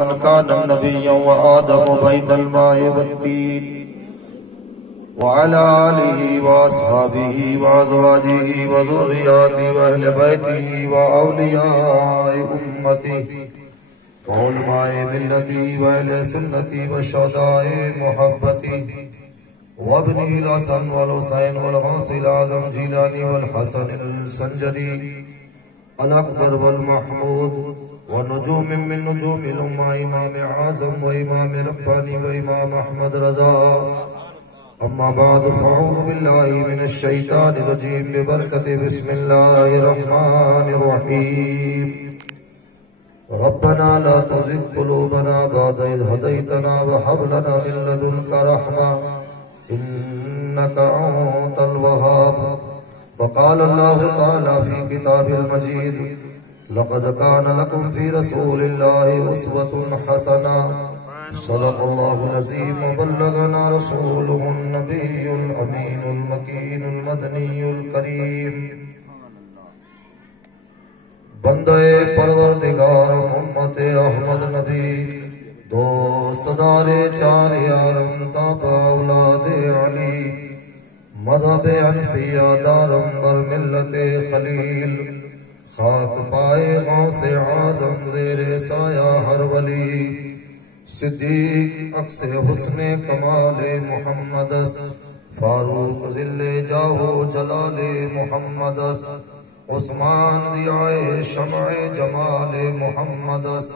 मन कान नबिय्यन व आदम बैनल माइ वत्तीन व अला आलिहि व अस्हाबिहि व अज़वाजिहि व ज़ुर्रिय्यतिहि व अहलि बैतिहि व औलियाए उम्मतिहि व उलमाए मिल्लतिहि व अहले सुन्नति व शुहदाए मुहब्बतिहि वब्निल हसन वल हुसैन वल गौसिल आज़म जिलानी वल हसन अल संजरी अल अकबर वल महमूद व नुजूम मिन नुजूमिल उम्मा इमाम आज़म व इमाम रब्बानी व इमाम अहमद रज़ा अम्मा बाद फ़अऊज़ु बिल्लाहि मिनश शैतानिर रजीम बिबरकति बिस्मिल्लाहिर रहमानिर रहीम रब्बना ला तुज़िग़ क़ुलूबना बअद इज़ हदैतना व हब लना मिन लदुनका रहमा इन्नका अंतल वहाब वक़ाल अल्लाहु तआला फ़ी किताबिल मजीद लक़द कान लकुम फ़ी रसूलिल्लाहि उस्वतुन हसना सदक़ल्लाहुल अज़ीम व बल्लगना रसूलुहुन नबियुल अमीनुल मकीनुल मदनियुल करीम बंदे परवरदिगार उम्मते अहमद नबी दोस्तदारे चार यारम ताबा औलादे अली मज़हबे अनफिया दारम बर मिल्लते खलील खाक पाए गौसे आज़म ज़ेरे साया हर वली सिद्दीक अक्से हुस्ने कमाले मुहम्मदस फारूक ज़िल्ले जाहो जलाले मुहम्मदस उस्मान ज़ियाए शमए जमाले मुहम्मदस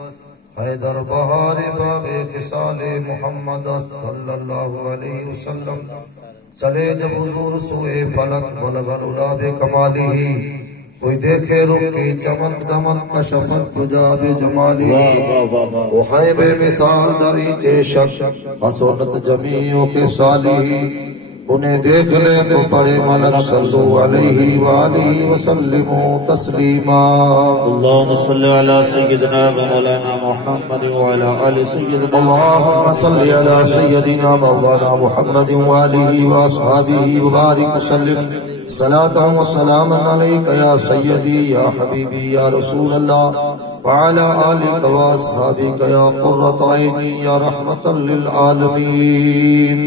हैदर बहार बागे खिसाले मुहम्मद सल्लल्लाहु अलैहि वसल्लम चले जब हुजूर सोए फलक बलगल उलाबे कमाली कोई देखे रुक की चमक दमक कशफत पुजाबे जमाली वो है बेमिसाल दरीचे शक हसनत जमीओं के साली उन्हें देख ले तो पड़े मलक सल्लु अलैहि व आलिहि व सल्लिमु तस्लीमा अल्लाहुम्मा सल्लि अला सय्यिदिना व मौलाना मुहम्मद व अला आलि सय्यिदिना अल्लाहुम्मा सल्लि अला सय्यिदिना मौलाना मुहम्मद व आलिहि व अस्हाबिहि व बारिक वसल्लिम सलातन व सलामन अलैका या सय्यदी या हबीबी या रसूल अल्लाह व अला आलिका व अस्हाबिका या कुर्रत ऐनी या रहमतल लिल आलमीन।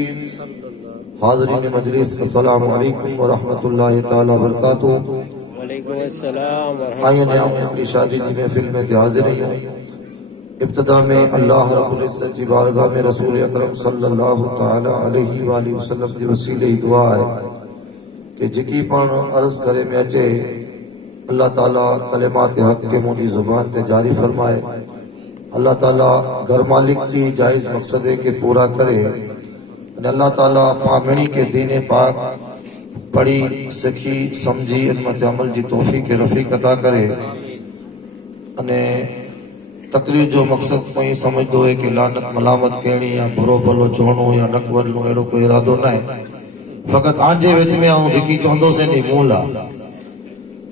हाज़रीन मजलिस अस्सलामु अलैकुम व रहमतुल्लाहि तआला व बरकातुहू। वालेकुम अस्सलाम व आइए हम अपनी शादी की महफिल में हाजिर हैं। इब्तिदा में अल्लाह रब्बुल इज्जत की बारगाह में रसूल अकरम सल्लल्लाहु तआला अलैहि व आलिहि वसल्लम के वसीले दुआ है कि जिकी पण अर्ज करे में अचे अल्लाह ताला कलिमात हक के मुंहिंजी ज़ुबान ते जारी फरमाए। अल्लाह ताला घर मालिक की जायज़ मकसदे के पूरा करे। अल्लाह ताला पामिणी के दीने पाक पढ़ी सिखी समझी इन मत अमल जी तौफीक रफीक अता करे। अने तकलीफ जो मकसद कोई समझदो है कि लानत मलामत कहनी या बुरो भलो चवणो या नक वढणो अहिड़ो कोई इरादो न है। फ़क़त आंजे विच में आऊं जेकी चवंदोसीं नी मूल आहे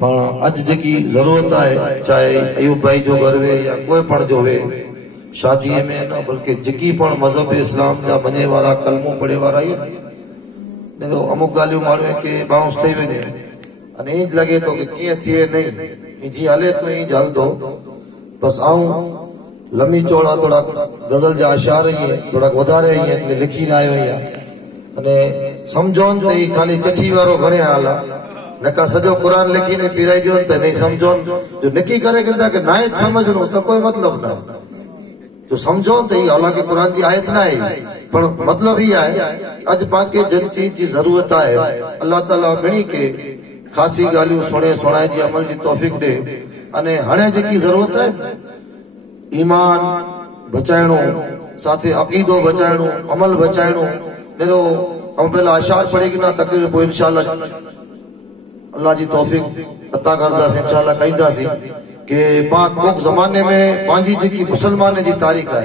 पर अज जेकी ज़रूरत है चाहे अयूब भाई जो घर वे या कोई पण जो वे शादी में न बल्कि जिकी पण मजहब इस्लाम जा मने वारा कलमो पढ़े वारा ही देखो अमुक गालियों मारवे के बाउंस थई वने अने इंज लगे तो कि किए थिए नहीं जी हले तो इंज हल दो बस आऊं लम्बी चौड़ा थोड़ा गजल जा अशार ही थोड़ा वधारे ही એટલે लिखी ना आयो है अने समझोन ते ही खाली चिट्ठी वारो घणे हाल नका सजो कुरान लिखी ने पिराई दियो ते नहीं समझोन जो निकी करे कहंदा कि ना समझनो तो कोई मतलब ना जो समझो तो ही हालांकि कुरान की आयत ना है पर मतलब ही है अज पाके जिन चीज की जरूरत है अल्लाह ताला घणी के खासी गालियों सुने सुनाए जी अमल जी तौफीक दे अने हणे जेकी जरूरत है ईमान बचाइणो साथे अकीदो बचाइणो अमल बचाइणो देखो हम पहला अशार पढ़ेगी ना तकरीर को इंशाल्लाह अल्लाह जी तौफीक अता करदा से इंशाल्लाह कहिदा सी कि पाक कोक जमाने में पांजी जी मुसलमान जी तारीख है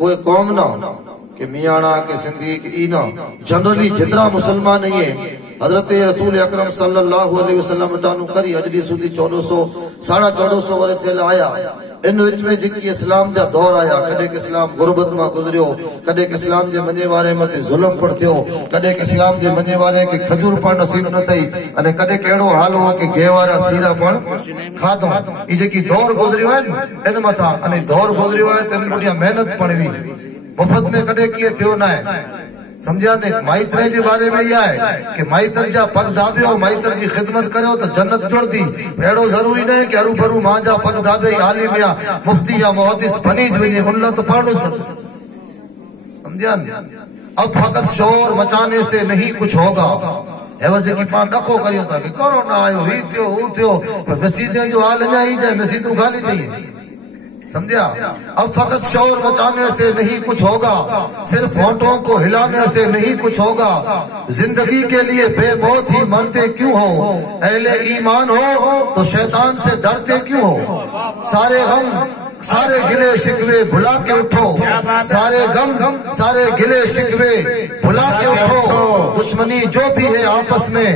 कोई कौम ना कि मियाणा के सिंधी के ई ना जनरली जितना मुसलमान नहीं है हजरत रसूल अकरम सल्लल्लाहु अलैहि वसल्लम टानु करी अजली सुदी 1400 1450 वर्ष थियल आया इन विच में जेकी इस्लाम जा दौर आया, कदे के इस्लाम गुरबत में गुजरियो, कदे के इस्लाम जे मने वारे मथे जुल्म पर थियो, कदे के इस्लाम जे मने वारे के खजूर पण नसीब न थई, अने कदे केड़ो हाल हो के गे वारा सीरा पण खाधो। ई जेकी दौर गुजरियो है इन मथा, अने दौर गुजरियो है तन बुढ़िया मेहनत पण हुई, मुफ्त में कदे किए थियो ना है। समझा ने माइत्र के बारे में यह है कि माइत्र जा पग दाबियो, माइत्र की खिदमत करो तो जन्नत जुड़ती। एड़ो जरूरी नहीं कि हरू भरू मां जा पग दाबे आलिम या मुफ्ती या मुहद्दिस बनी वने, उन तो पढ़ो। समझा। अब फकत शोर मचाने से नहीं कुछ होगा। एवर जेकी पा डको करियो था कि कोरोना आयो, ही थियो हू थियो, पर मस्जिदें जो हाल अञा ही जाए, मस्जिदूं खाली थी। समझा। अब फकत शोर मचाने से नहीं कुछ होगा, सिर्फ होंठों को हिलाने से नहीं कुछ होगा। जिंदगी के लिए बेमौत ही मरते क्यों हो, अहले ईमान हो तो शैतान से डरते क्यों हो। सारे गम सारे गिले शिकवे भुला के उठो, सारे गम सारे गिले शिकवे भुला के उठो। दुश्मनी जो भी है आपस में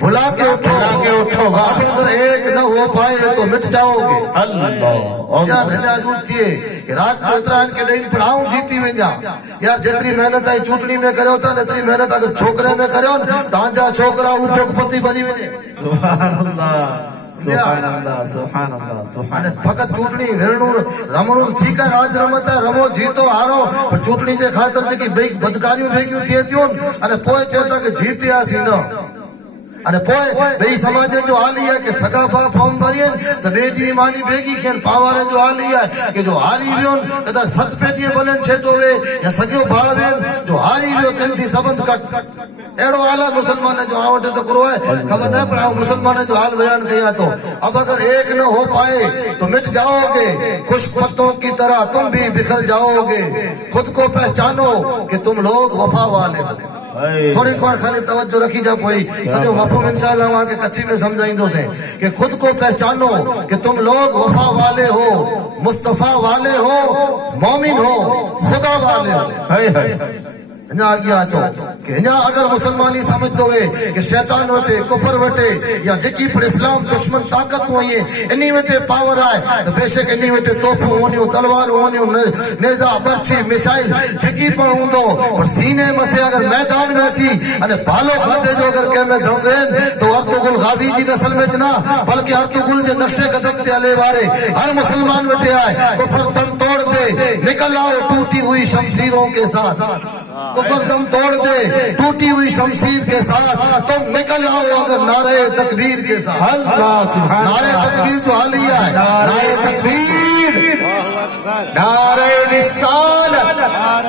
भुला के उठो। अब अगर एक न हो पाए तो मिट जाओगे। रात जो उत्तरायण के दिन पढ़ाऊं जीती वेंजा। यार जितनी मेहनत आई चूंटनी में करो था, इतनी मेहनत अगर छोकरे में करो तांजा छोकरा उद्योगपति बनी वने। फकत चूंटनी विरणु रमणु ठीक है, राज रमत है, रमो जीतो हारो, पर चूंटनी जे खातर जेकी बदकारियूं भेगियूं थिए थियूं अने पोइ चए था कि जीतियासीं न। अने पोइ ॿई समाज जो हाल ई आहे कि सगा भाउ फॉर्म भरियनि त ॿिए ॾींहुं मानी भेगी थियनि। पावारनि जो हाल ई आहे कि जो हारी वियोनि त सत पेटीअ भले छेटो वे या सॻियो भाउ वेनि, जो हारी वियो तिन थी सबंध कट। अहिड़ो हाल आहे मुसलमान जो। वटि त गुरु आहे ख़बर न पड़ा मुसलमान जो हाल बयान कया तो। अब अगर एक न हो पाए तो मिट जाओगे, खुश पत्तों की तरह तुम भी बिखर जाओगे। खुद को पहचानो कि तुम लोग वफा वाले हो। थोड़ी बार खाली तवज्जो रखी जा, कोई सॼो मफ़हूम इंशाअल्लाह वहां के कच्ची में समझाइंदोसे कि खुद को पहचानो कि तुम लोग वफा वाले हो, मुस्तफा वाले हो, मोमिन हो, खुदा वाले हो। अञा अॻियां अचो कि अञा अगर मुसलमानी समझदो वे कि शैतान वटे कुफर वटे या जेकी पर इस्लाम दुश्मन ताकत हुई इन्हीं वटे पावर आए तो बेशक इन्हीं वटे तोपूं होनियूं, तलवारूं होनियूं, नेजा बर्छी मिसाइल जेकी पण हूंदो, पर सीने मथे अगर मैदान में अची अने भालो खाते जो अगर कंहिं में दम वेन तो अर्तुगुल गाजी जी नस्ल में ज न बल्कि अर्तुगुल जे नक्शे कदम ते हले वारे हर मुसलमान वटे आए। कुफर दम तोड़ दे, निकल आओ टूटी हुई शमशीरों के साथ। कुफर दम तोड़ दे टूटी हुई शमशीर के साथ, तुम निकल आओ अगर नारे तकबीर के साथ। नारे तकबीर जो हालिया है, नारे तकबीर, नारे रिसालत,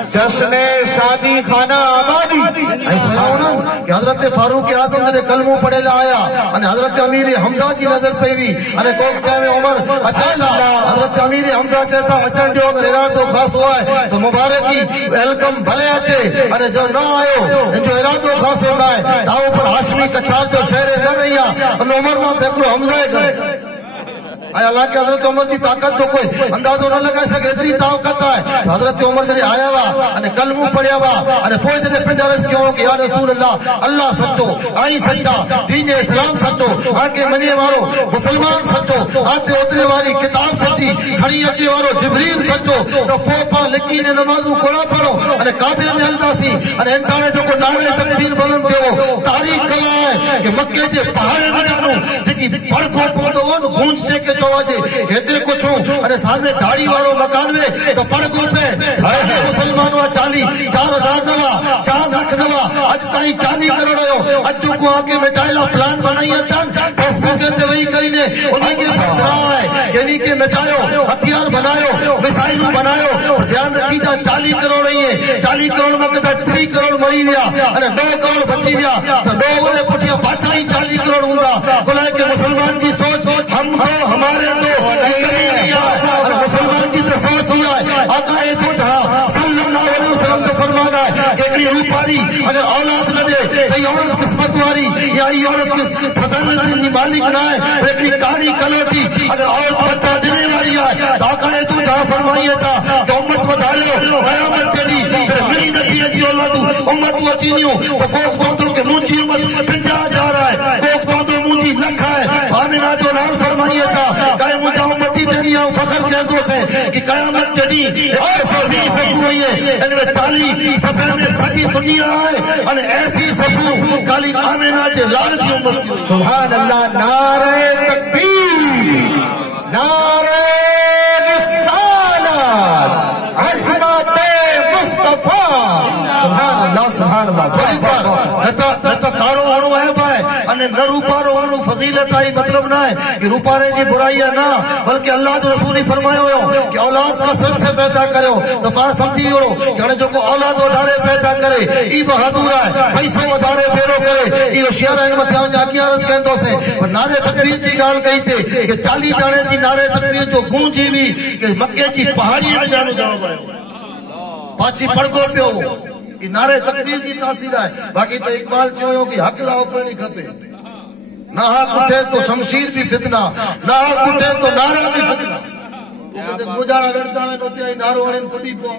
जश्न शादी खाना आबादी। ऐसा ना कि हजरत फारूक आजम ने कलमो पढ़ेला आया अने हजरत अमीर हमजा जी नजर पे हुई अने कोक चाहे उमर अचाला हजरत अमीर हमजा चेता अचन जो अगर इरादो खास हुआ है तो मुबारकी वेलकम भले अचे, अरे जो न आयो जो इरादो खास होना है ताऊ पर हाशमी कछार जो शहर न रही अने उमर मां देखो हमजा है। अल्लाह के हजरत उमर की ताकत जो कोई अंदाजो न लगा सके एतरी ताकत है। हजरत उमर जॾहिं आया वा अने कलमो पढ़िया वा अने पोइ जॾहिं पिंड अर्ज़ कयो कि या रसूल अल्लाह, अल्लाह सच्चो, आई सच्चा, दीन इस्लाम सच्चो, आके मने वारो मुसलमान सच्चो, आते उतरे वाली किताब सच्ची, खणी अचे वारो जिब्रील सच्चो, तो पोइ पाण लिकी ने नमाज़ू कोड़ा पढ़ो अने काबे में हलंदासीं अने हिनताणे जेको नारे तकबीर बुलंद थियो। तारीख़ गवाह है कि मक्के जे पहाड़ में जेकी पड़को पवंदो हो न गूंज जेके हेतिरे कुछ अरे सामने दाढ़ी वालो मकान में तो पड़को पे मुसलमान 40,000 नवा 4 लाख नवा अज ताई 40 करोड़ हो। अज को आगे मिटाइला प्लान बनाई फेसबुक ते वही करीने उन्हीं के है यानी के मिटायो, हथियार बनायो, मिसाइल बनायो। ध्यान रखी जा 40 करोड़ ही है, 40 करोड़ में कहता 3 करोड़ मरी गया अरे 2 करोड़ बची गया तो 2 वाले पुटिया पाछा ही 40 करोड़ होंदा। बोला कि मुसलमान की सोच हम तो हमारे मुसलमान की तो सोच हुआ है आका तो जहाँ सल्लल्लाहु अलैहि वसल्लम का फरमाना है कि रूपारी अगर औलाद न दे तो औरत किस्मत वारी या ये औरत की फजल की मालिक ना है, एक काली कलोटी अगर औरत बच्चा देने वाली है तो आका तो जहाँ फरमाइए था कि उम्मत बधायो कयामत चली मेरी नबी जी औलाद उम्मत अचीनियो तो कोक तोतो के मुंची उम्मत 50 जा रहा है, कोक तोतो मुंची लख है। आमिना जो नाम फरमाइए था काहे मुझा उम्मती तेरी आऊं फखर कहंदो से कि क़यामत जडी 120 सफ़ू है इनमें 40 सफ़े में सजी दुनिया है अने ऐसी सफ़ू खाली आमिना जे लाल जी उम्मत सुभान अल्लाह नारे तकबीर नारे रिसालत अज़मत मुस्तफा सुभान अल्लाह नता कारो होणो है भाई अने न रूपारो होणो फजीलत आई मतलब ना है कि रूपारे जी बुराई है ना बल्कि अल्लाह जो रसूल ने फरमायो हो कि औलाद कसरत से पैदा करो तो पा समझी हो कि हाणे जो को औलाद वधारे पैदा करे ई बहादुर है पैसो वधारे फेरो करे ई होशियार है मथे जागी अर्ज कहंदो से पर नारे तकबीर जी गाल कही थे कि 40 जाने जी नारे तकबीर जो गूंजी भी कि मक्के जी पहाड़ी में जानो जवाब आयो पाची पड़गो पियो कि नारे तकबीर जी तासीर है बाकी तो इकबाल चयो कि हक लाओ पड़ी खपे ना हक उठे तो शमशीर भी फितना ना हक उठे तो नारा भी फितना तो मुजारा लड़ता है नोते नारो हणन कुटी पो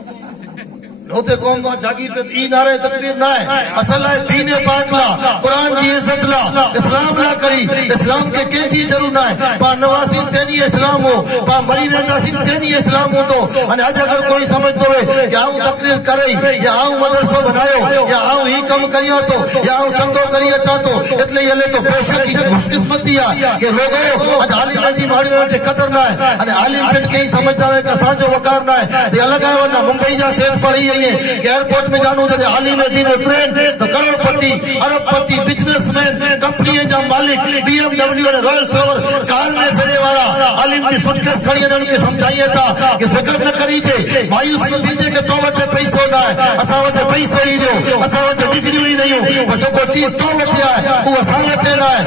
नोते कौम का जागी पे ई नारे तकबीर ना है असल है दीन पाक ला कुरान जी इज्जत ला इस्लाम ला करी इस्लाम के केजी जरूर ना है पा नवासी तेनी इस्लाम हो पा मरी वेंदासी तेनी इस्लाम हो तो अने आज अगर कोई समझतो है कि आऊं तकरीर करई या आऊं मदरसो बनायो या आऊं ही कम करियो तो या आऊं चंदो करी अचा तो એટલે એટલે तो पेशा की खुशकिस्मती है कि लोगो आज आलिम जी माड़ी में कदर ना है अने आलिम पिट के ही समझदा है कि साजो वकार ना है ते अलग है वरना मुंबई जा सेठ पड़ी है एयरपोर्ट में जानू जब आलिम दीन उतरेन तो करोड़पति अरबपति बिजनेसमैन कंपनी जा मालिक BMW और रॉयल्स रोवर कार में फेरे वाला आलिम की सूटकेस खड़ी है उनके समझाइए था कि फिक्र न करीजे मायूस न थीजे कि तो वटे पैसो ना है असा वटे पैसो ही जो असा वटे डिग्री ही नहीं हो जो को चीज तो वटे है वो असा वटे ना है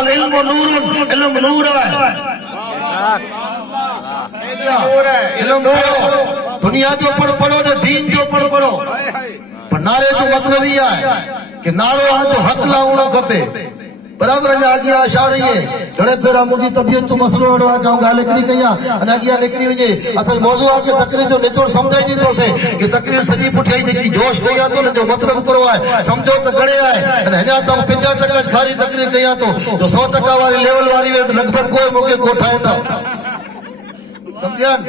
अल इल्म नूरुन इल्म नूर है इल्म पढ़ो दुनिया जो पढ़ो ने दीन जो पढ़ो पर नारे जो मतलब ही है कि नारो आ जो हक लाउणो खपे बराबर अञा अॻियां आशा रही है घणे भेरा मुंहिंजी तबियत जो मसलो अहिड़ो आहे कि ॻाल्हि हिकिड़ी कई आहे अञा अॻियां निकिरी वञे असल मौज़ू आहे कि तकरीर जो निचोड़ सम्झाई ॾींदोसीं कि तकरीर सॼी पुठियां जेकी जोश कई आहे तो हुनजो मतिलबु कहिड़ो आहे सम्झो त घणे आहे अने अञा त 50% खाली तकरीर कई आहे तो 100% वारी लेवल वारी वे लॻभॻि कोई मूंखे कोठाए न समझियान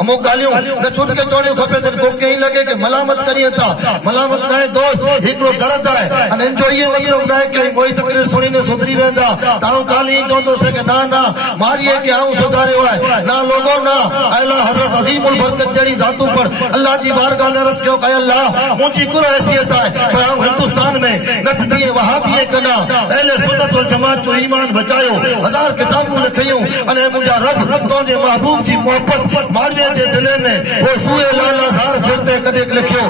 अमुक गालियों न छूट के चोड़ियों खपे तो को कहीं लगे कि मलामत करिए था मलामत ना है दोस्त हिकड़ो दर्द है अने जो ये मतलब ना है कि कोई तकरीर सुनी ने सुधरी वेंदा ताऊ काली चोंदो से कि ना ना मारिए कि आऊं सुधारियो है ना लोगों ना अल्लाह हजरत अजीमुल बरकत जड़ी जातों पर अल्लाह जी बारगाह में अर्ज क्यों कहे अल्लाह मुझी कुल हैसियत है पर हम हिंदुस्तान में नथ दिए वहाबी कना अहले सुन्नत वल जमात जो ईमान बचायो 1000 किताबूं लिखियो अने मुजा रब तो जे महबूब जी मोहब्बत मारवे जे दिले में वो सूए लालाजार फिरते कदे लिखियो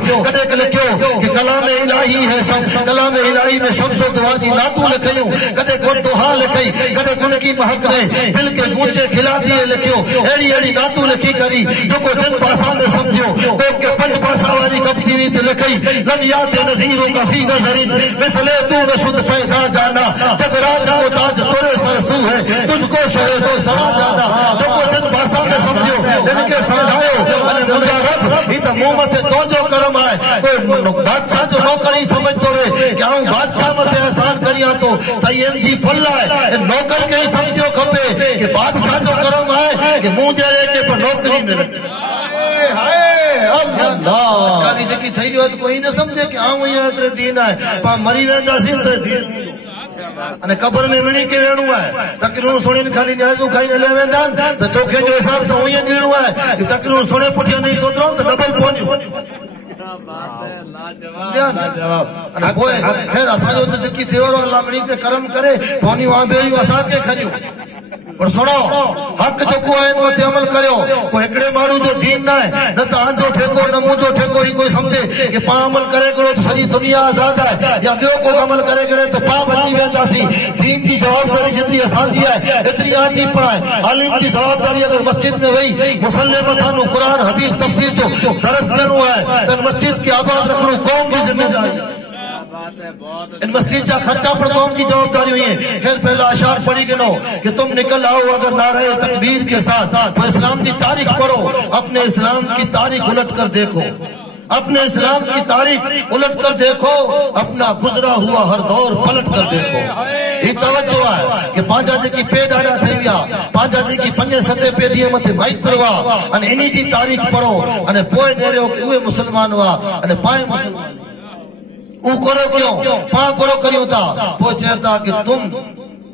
कि कलाम इलाही है सब कलाम इलाही में शम्सो दुआ जी नातू लिखियो कदे को दुआ लिखई कदे कुन की महक ने दिल के गूंजे खिला दिए लिखियो एड़ी एड़ी नातू लिखी करी जो को दिन पासा में समझियो को के पंज पासा वाली कपती हुई तो लिखई लब याद नजीरों का फी नजरिन मिसले तू नशुद पैदा जाना जगराज को ताज तोरे सरसू है तुझको शरे तो सरा जाना जो को दिन पासा में समझियो इनके समझायो अने मुझा रब ई त मुंह मथे तो जो करम है कोई बादशाह जो नौकरी समझतो रे कि आऊं बादशाह मथे एहसान करिया तो MG फल्ला है नौकर के ही समझियो खपे कि बादशाह जो करम है कि मुंह जड़े के पर नौकरी मिले गाली जेकी थई हो तो कोई न समझे कि आऊं यहाँ एतरे दीन है पा मरी वेंदासीं तो दीन अने कब्र में मिली के वेणु है तकरीर सुणी खाली न्याजू खाई ले वेंदा तो चोखे जो हिसाब तो वही ॾियणो है कि तकरीर सुणे पुठिया नहीं सोचो तो डबल पहुंचो खैर असांजो तो जेकी थियो अल्लाह बणी के करम करे फोनी वहां बेरियो असां के खरियो पर सुनो हक जो को है मथे अमल करियो को एकड़े माण्हू जो दीन ना है न त आंजो ठेको न मुंजो ठेको ही कोई समझे कि पा अमल करे करो तो सॼी दुनिया आजाद है या ॿियो को अमल करे करे तो पा बची वेंदासी दीन जी जवाबदारी जेतरी असांजी है एतरी आजी पड़ाए आलिम जी जवाबदारी अगर मस्जिद में वही मुसल्ले मथानो कुरान हदीस तफसीर जो दरस करनो है तो मस्जिद के आबाद रखनो कौम की जिम्मेदारी इन मस्जिद का खर्चा पर कौम की जवाबदारी हुई है फिर पहला अशार पढ़ी गिनो कि तुम निकल आओ अगर नारे तकबीर के साथ तो इस्लाम की तारीख पढ़ो अपने इस्लाम की तारीख उलट कर देखो अपने इस्लाम की तारीख उलट कर देखो, अपना गुजरा हुआ हर दौर पलट कर देखो। ये तवज्जो है कि पांचा जेकी पेड़ आड़ा थी विया, पांचा जेकी 5-7 पेढीअ मथे माइत्र हुआ अने इन्ही जी तारीख पढ़ो अने पोइ नेरियो कि उहे मुसलमान हुआ अने पाए मुसलमान ऊ करो क्यों पा करो करियो था पोइ चवंदा कि तुम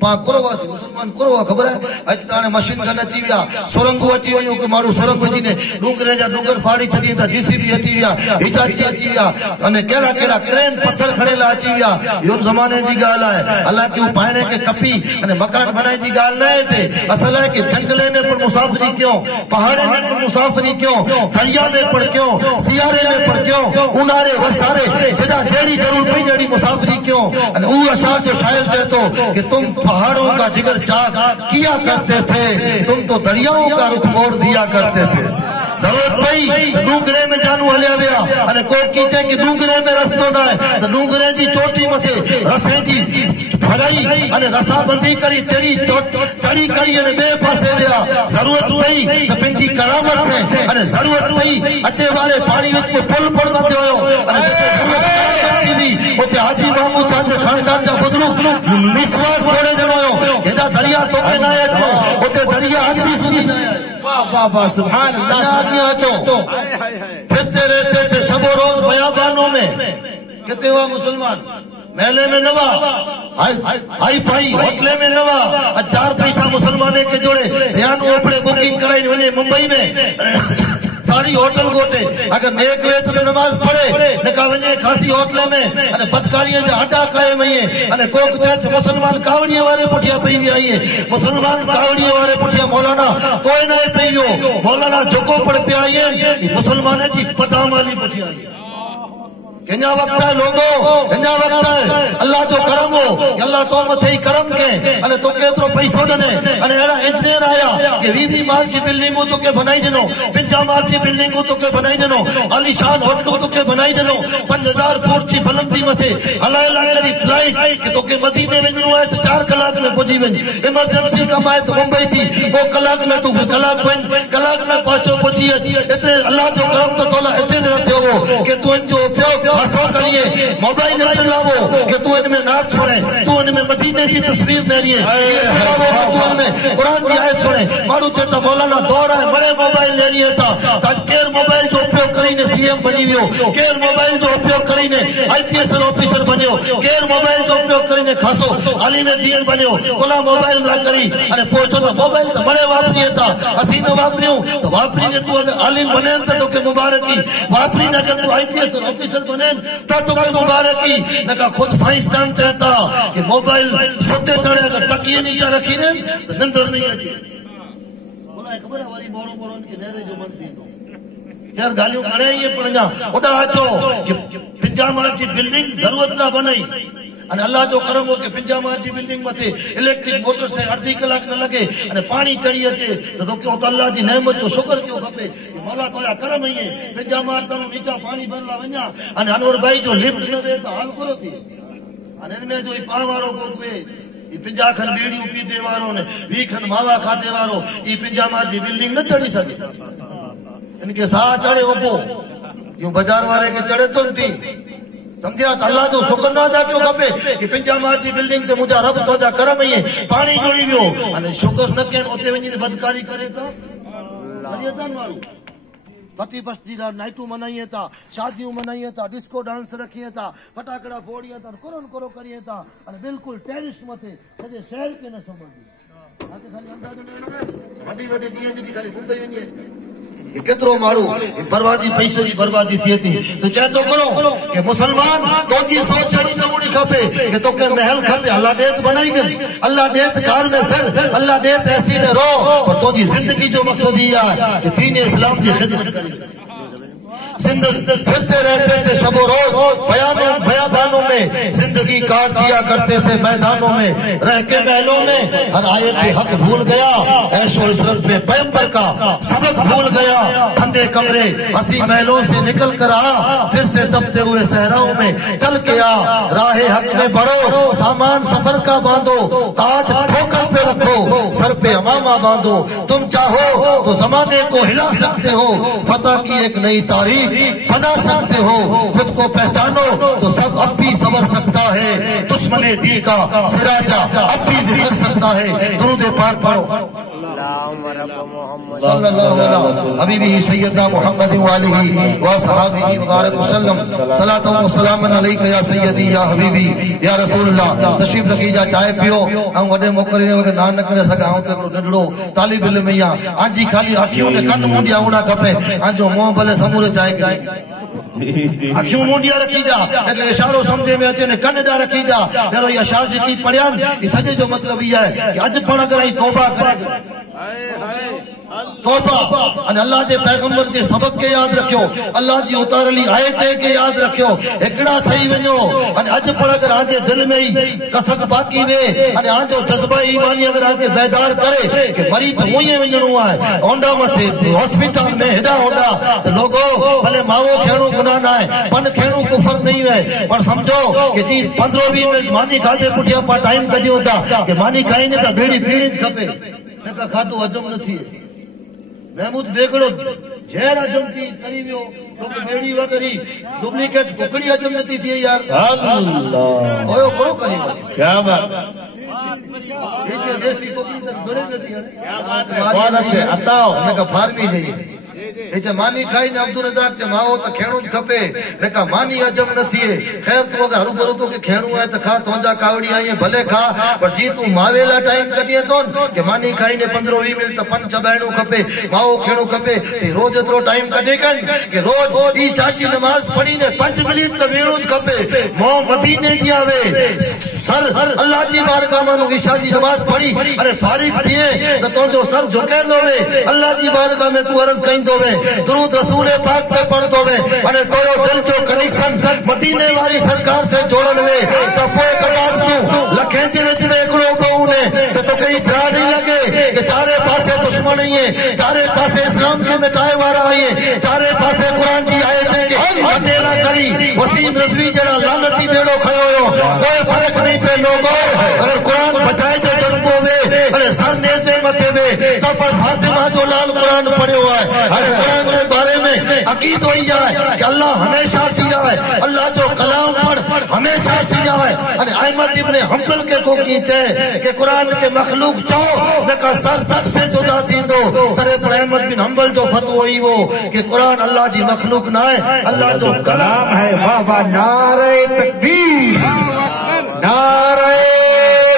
पा करो वासी मुसलमान करो खबर है अज ताने मशीन गन अची विया सुरंगू अची वियो कि माण्हू सुरंग विझी डूंगरे जा डूंगर फाड़ी छॾी था जीसीबी अची विया हिटाची अची विया अने कहिड़ा कहिड़ा क्रेन पत्थर खणेला अची विया इहो ज़माने जी ॻाल्हि आहे हालांकि हू पाइणे खे कपी अने मकान बनाइण जी ॻाल्हि न आहे हिते असल आहे कि जंगले में पण मुसाफ़िरी कयो पहाड़े में पण मुसाफ़िरी कयो दरिया में पण कयो सियारे में पण कयो उन्हारे वरसारे जॾा जहिड़ी ज़रूरत पई अहिड़ी मुसाफ़िरी कयो अने उहो अशार जो शाइर चए थो कि तुम पहाड़ों का जिगर चाक किया करते थे तुम तो दरियाओं का रुख मोड़ दिया करते थे जरूरत पई डूंगरे में जानू हलिया विया अने को कीचे कि डूंगरे में रस्तो न आहे तो डूंगरे जी चोटी मथे रसे जी फड़ाई अने रसाबंदी करी तेरी चढ़ी करी अने बे पासे विया जरूरत पई तो पंहिंजी करामत से अने जरूरत पई अचे वारे पानी में पुल पण बंदो हुयो अने उते हाजी महमूद साहब जे खानदान जा बुजुर्ग मिसवाक पड़े ॾिनो हुयो हेॾा दरिया तो पे न आहे उते दरिया आज भी सुनी न आहे वाह वाह वाह सुभान अल्लाह अचो फिरते रहते थे शबो रोज बयाबानों में कितने हुआ मुसलमान मेले में नवा हाई फाई होटले में नवा 4 पैसा मुसलमाने के जोड़े ध्यान ओपड़े बुकिंग कराई वने मुंबई में सारी होटल गोटे अगर नेक वे तो नमाज पढ़े नका वने खासी होटल में अने बदकारियों जा अड्डा काए मई अने कोक चए मुसलमान कावड़िया वाले पुठिया पई वी आई मुसलमान कावड़िया वाले पुठिया मौलाना कोई ना पईयो मौलाना जोको पड़ पे आई मुसलमान जी पदामाली पुठिया आई कंजा वक्त है लोगो कंजा वक्त है अल्लाह जो करम हो अल्लाह तो मथे ही करम के अने तो केतरो पैसो दने अने एड़ा इंजीनियर आया कि 20 मार्च की बिल्डिंग तो के बनाई देनो 50 मार्च की बिल्डिंग तो के बनाई देनो आलीशान होटल तो के बनाई देनो 5000 फुट की बुलंदी मथे हलायला करी फ्लाइट कि तो के मदीने वञणो है तो 4 कलाक में पहुंची वञ इमरजेंसी कम है तो मुंबई थी वो कलाक में तू कलाक में पहुंची इतने अल्लाह जो करम तो तोला इतने न थियो कि तू जो उपयोग खासो करिए मोबाइल न लावो कि तू इनमें नाच सुने तू इनमें मदीने की तस्वीर न रही है तू इनमें कुरान की आयत सुने मारू चेता मौलाना दौर है बड़े मोबाइल ले रही था केर मोबाइल जो उपयोग करीने सीएम बनी वियो केर मोबाइल जो उपयोग करीने आईपीएस ऑफिसर बनियो केर मोबाइल जो उपयोग करीने खासो आलिम दीन बनियो कोला मोबाइल ना करी अने पहुंचो तो मोबाइल तो बड़े वापरिए था असी न वापरियो तो वापरी ने तू आलिम बने तो के मुबारकी वापरी न कर तू आईपीएस ऑफिसर बने तो के मुबारकी नका खुद साइंसदान चाहता कि मोबाइल सोते तड़े अगर तकिए नीचे रखी ने तो नंदर नहीं आती बोला खबर है वारी मोरो मोरो के नेरे जो मन थी यार गालियों करे ये पड़ना उड़ा अचो कि 50 मार्च की बिल्डिंग जरूरत ना बनाई अने अल्लाह जो करम हो कि 50 मार्च की बिल्डिंग मथे इलेक्ट्रिक मोटर से 1.5 कलाक न लगे अने पानी चढ़ी अचे तो क्यों तो अल्लाह जी नेमत जो शुक्र क्यों खपे मौला तो करम ही 50 मार्च तो नीचा पानी भरला वञा अने अनवर भाई जो लिफ्ट न दे तो हाल करो थी अने इनमें जो पा वारो को थे 50 खन बीड़ियों पीते वारो ने 20 खन मावा खाते वारो ई 50 मार्च की बिल्डिंग न चढ़ी सके इनके साह चढ़े ओपो यूं बाजार वाले के चढ़े तो थी समझिया अल्लाह जो शुक्र ना अदा क्यों खपे कि 50 मार्च की बिल्डिंग ते मुझा रब तो जा करम ही पानी जोड़ी वियो अने शुक्र न के ओते वञी बदकारी करे तो करियतन वालू 31 जी नाइटू मनाइए था शादियों मनाइए था डिस्को डांस रखिए था फटाकड़ा फोड़िए था कोरोन करो करिए था अने बिल्कुल टेरिस मथे सजे शहर के न समझी आके खाली अंदाजो न वडी वडी दी जी खाली मुंबई वञे केतरो मारू बर्बादी पैसों की बर्बादी थी थी तो चाहे तो करो कि मुसलमान तो जी सोच न उड़ी खपे कि तो के महल खपे अल्लाह देत बनाई गई अल्लाह देत कार में फिर अल्लाह देत ऐसी में रो और तो जी जिंदगी जो मकसद ही है कि दीन इस्लाम की खिदमत करी सिंध फिरते रहते थे शबो रोज बयाबानों में जिंदगी काट दिया करते थे मैदानों में रह के महलों में हर आयत के हक भूल गया ऐशो इशरत में पैगंबर का सबक भूल गया ठंडे कमरे हंसी महलों से निकल कर आ फिर से दबते हुए सहराओं में चल के आ राहे हक में बढ़ो सामान सफर का बांधो ताज ठोकर पे रखो सर पे अमामा बांधो तुम चाहो तो जमाने को हिला सकते हो फतह की एक नई तारीख बना सकते हो, खुद को पहचानो तो सब अब भी संवर सकता है, दुश्मने दी का सिराजा अब भी बिखर सकता है। दुरूद पाक पढ़ो हबीबी सैयदना मुहम्मद वालिही व सहाबिही वबारक वसल्लम सलातो व सलामन अलैका या सैयदी या हबीबी या रसूलुल्लाह। तशरीफ रखी जा, चाय पियो ऐं वॾे मोकिले वगे नान न करे सघां त हिकिड़ो नंढड़ो तालिब इल्म या आंजी खाली अखियूं ने कन मुंडिया हुअणा खपे, आंजो मुंहुं भले समूरे चाहे अखियूं मुंडिया रखी जा, એટલે इशारो समझे में अचे ने कन ॾा रखी जा। जहिड़ो इहा शार जेकी पढ़ियां सॼे जो मतिलबु इहा आहे कि अॼु पाण अगरि आई तौबा करे तौबा अने अल्लाह जे पैगंबर जे सबक के याद रखियो, अल्लाह जी उतारली आयत के याद रखियो, हिकिड़ा ठही वञो। अने अॼु पर अगरि आजे दिल में ई कसक बाक़ी वे अने आजो जज़्बा ईमानी अगरि आके बेदार करे कि मरी त मुंहिंजे वञणो आहे ओंडा मथे हॉस्पिटल में हेॾा होॾा त लोगो भले मावो खेणो गुनाह न आहे, पन खेणो कुफर नहीं है, पर समझो कि जी 15-20 मिनट मानी खाधे पुठियां पा टाइम कढियो था कि मानी खाईने त बेड़ी पीणी खपे, न त खाधो हजम न थिए। महमूद बेगड़ो जहर हजम की करी वियो, बेड़ी वगरी डुप्लीकेट कुकड़ी हजम नथी थिए यार। अल्लाह ओयो करो करी क्या बात देसी कुकड़ी त घणे नथी है, क्या बात है, बहुत अच्छे अताओ न का फार्मी नहीं है। मानी खाई ने अब्दुल रज़ाक के माओ तो खेणो ज खपे, न का मानी हजम न थिए। खैर तू अगर हरू भरू तो के खेणो है तो खा, तुंहिंजा कावड़ी आई भले खा, पर जी तू मावेला टाइम कढिए तो कि मानी खाई ने 15-20 मिनट तो पन चबाइणो खपे, माओ खेणो खपे। रोज एतिरो टाइम कढे कन कि रोज ईशा की नमाज पढ़ी ने 5 मिनट तो वेणो ज खपे। मोह मदीने की आवे सर अल्लाह जी बारगाह में ईशा की नमाज पढ़ी अरे फारिग थिए तो तुंहिंजो सर झुकेंदो वे, अल्लाह जी बारगाह में तू अर्ज कईंदो वे, दुरूद रसूल पाक पे पढ़दो वे अने तोरो दिल जो कनेक्शन मदीने वाली सरकार से जोड़न वे तो पोए कदाच तू लखे जे विच में एकड़ो बहुने तो तोखे डर नहीं लगे कि चारे पासे दुश्मन ही है, चारे पासे इस्लाम के मिटाए वाला है, चारे पासे कुरान जी आयत के अकेला करी वसीम रज़वी जरा लानती बेड़ो खयो हो, कोई फर्क नहीं पे लोगो। अगर कुरान बचाए जो जज्बो में अरे सर नेज़े मथे में तो पर फातिमा जो लाल कुरान पढ़ियो है, अरे कुरान के बारे में अकीदो ही जाए कि अल्लाह हमेशा थी जाए, अल्लाह जो कलाम पढ़ हमेशा थी जाए। अरे अहमद इब्ने हंबल के को कीचे कि कुरान के मखलूक चाहो न का सर तक से जुदा थी दो, अरे पर अहमद बिन हंबल जो फतवो ही वो कि कुरान अल्लाह जी मखलूक ना है, अल्लाह जो कलाम है। वाह वाह नारे तकबीर, नारे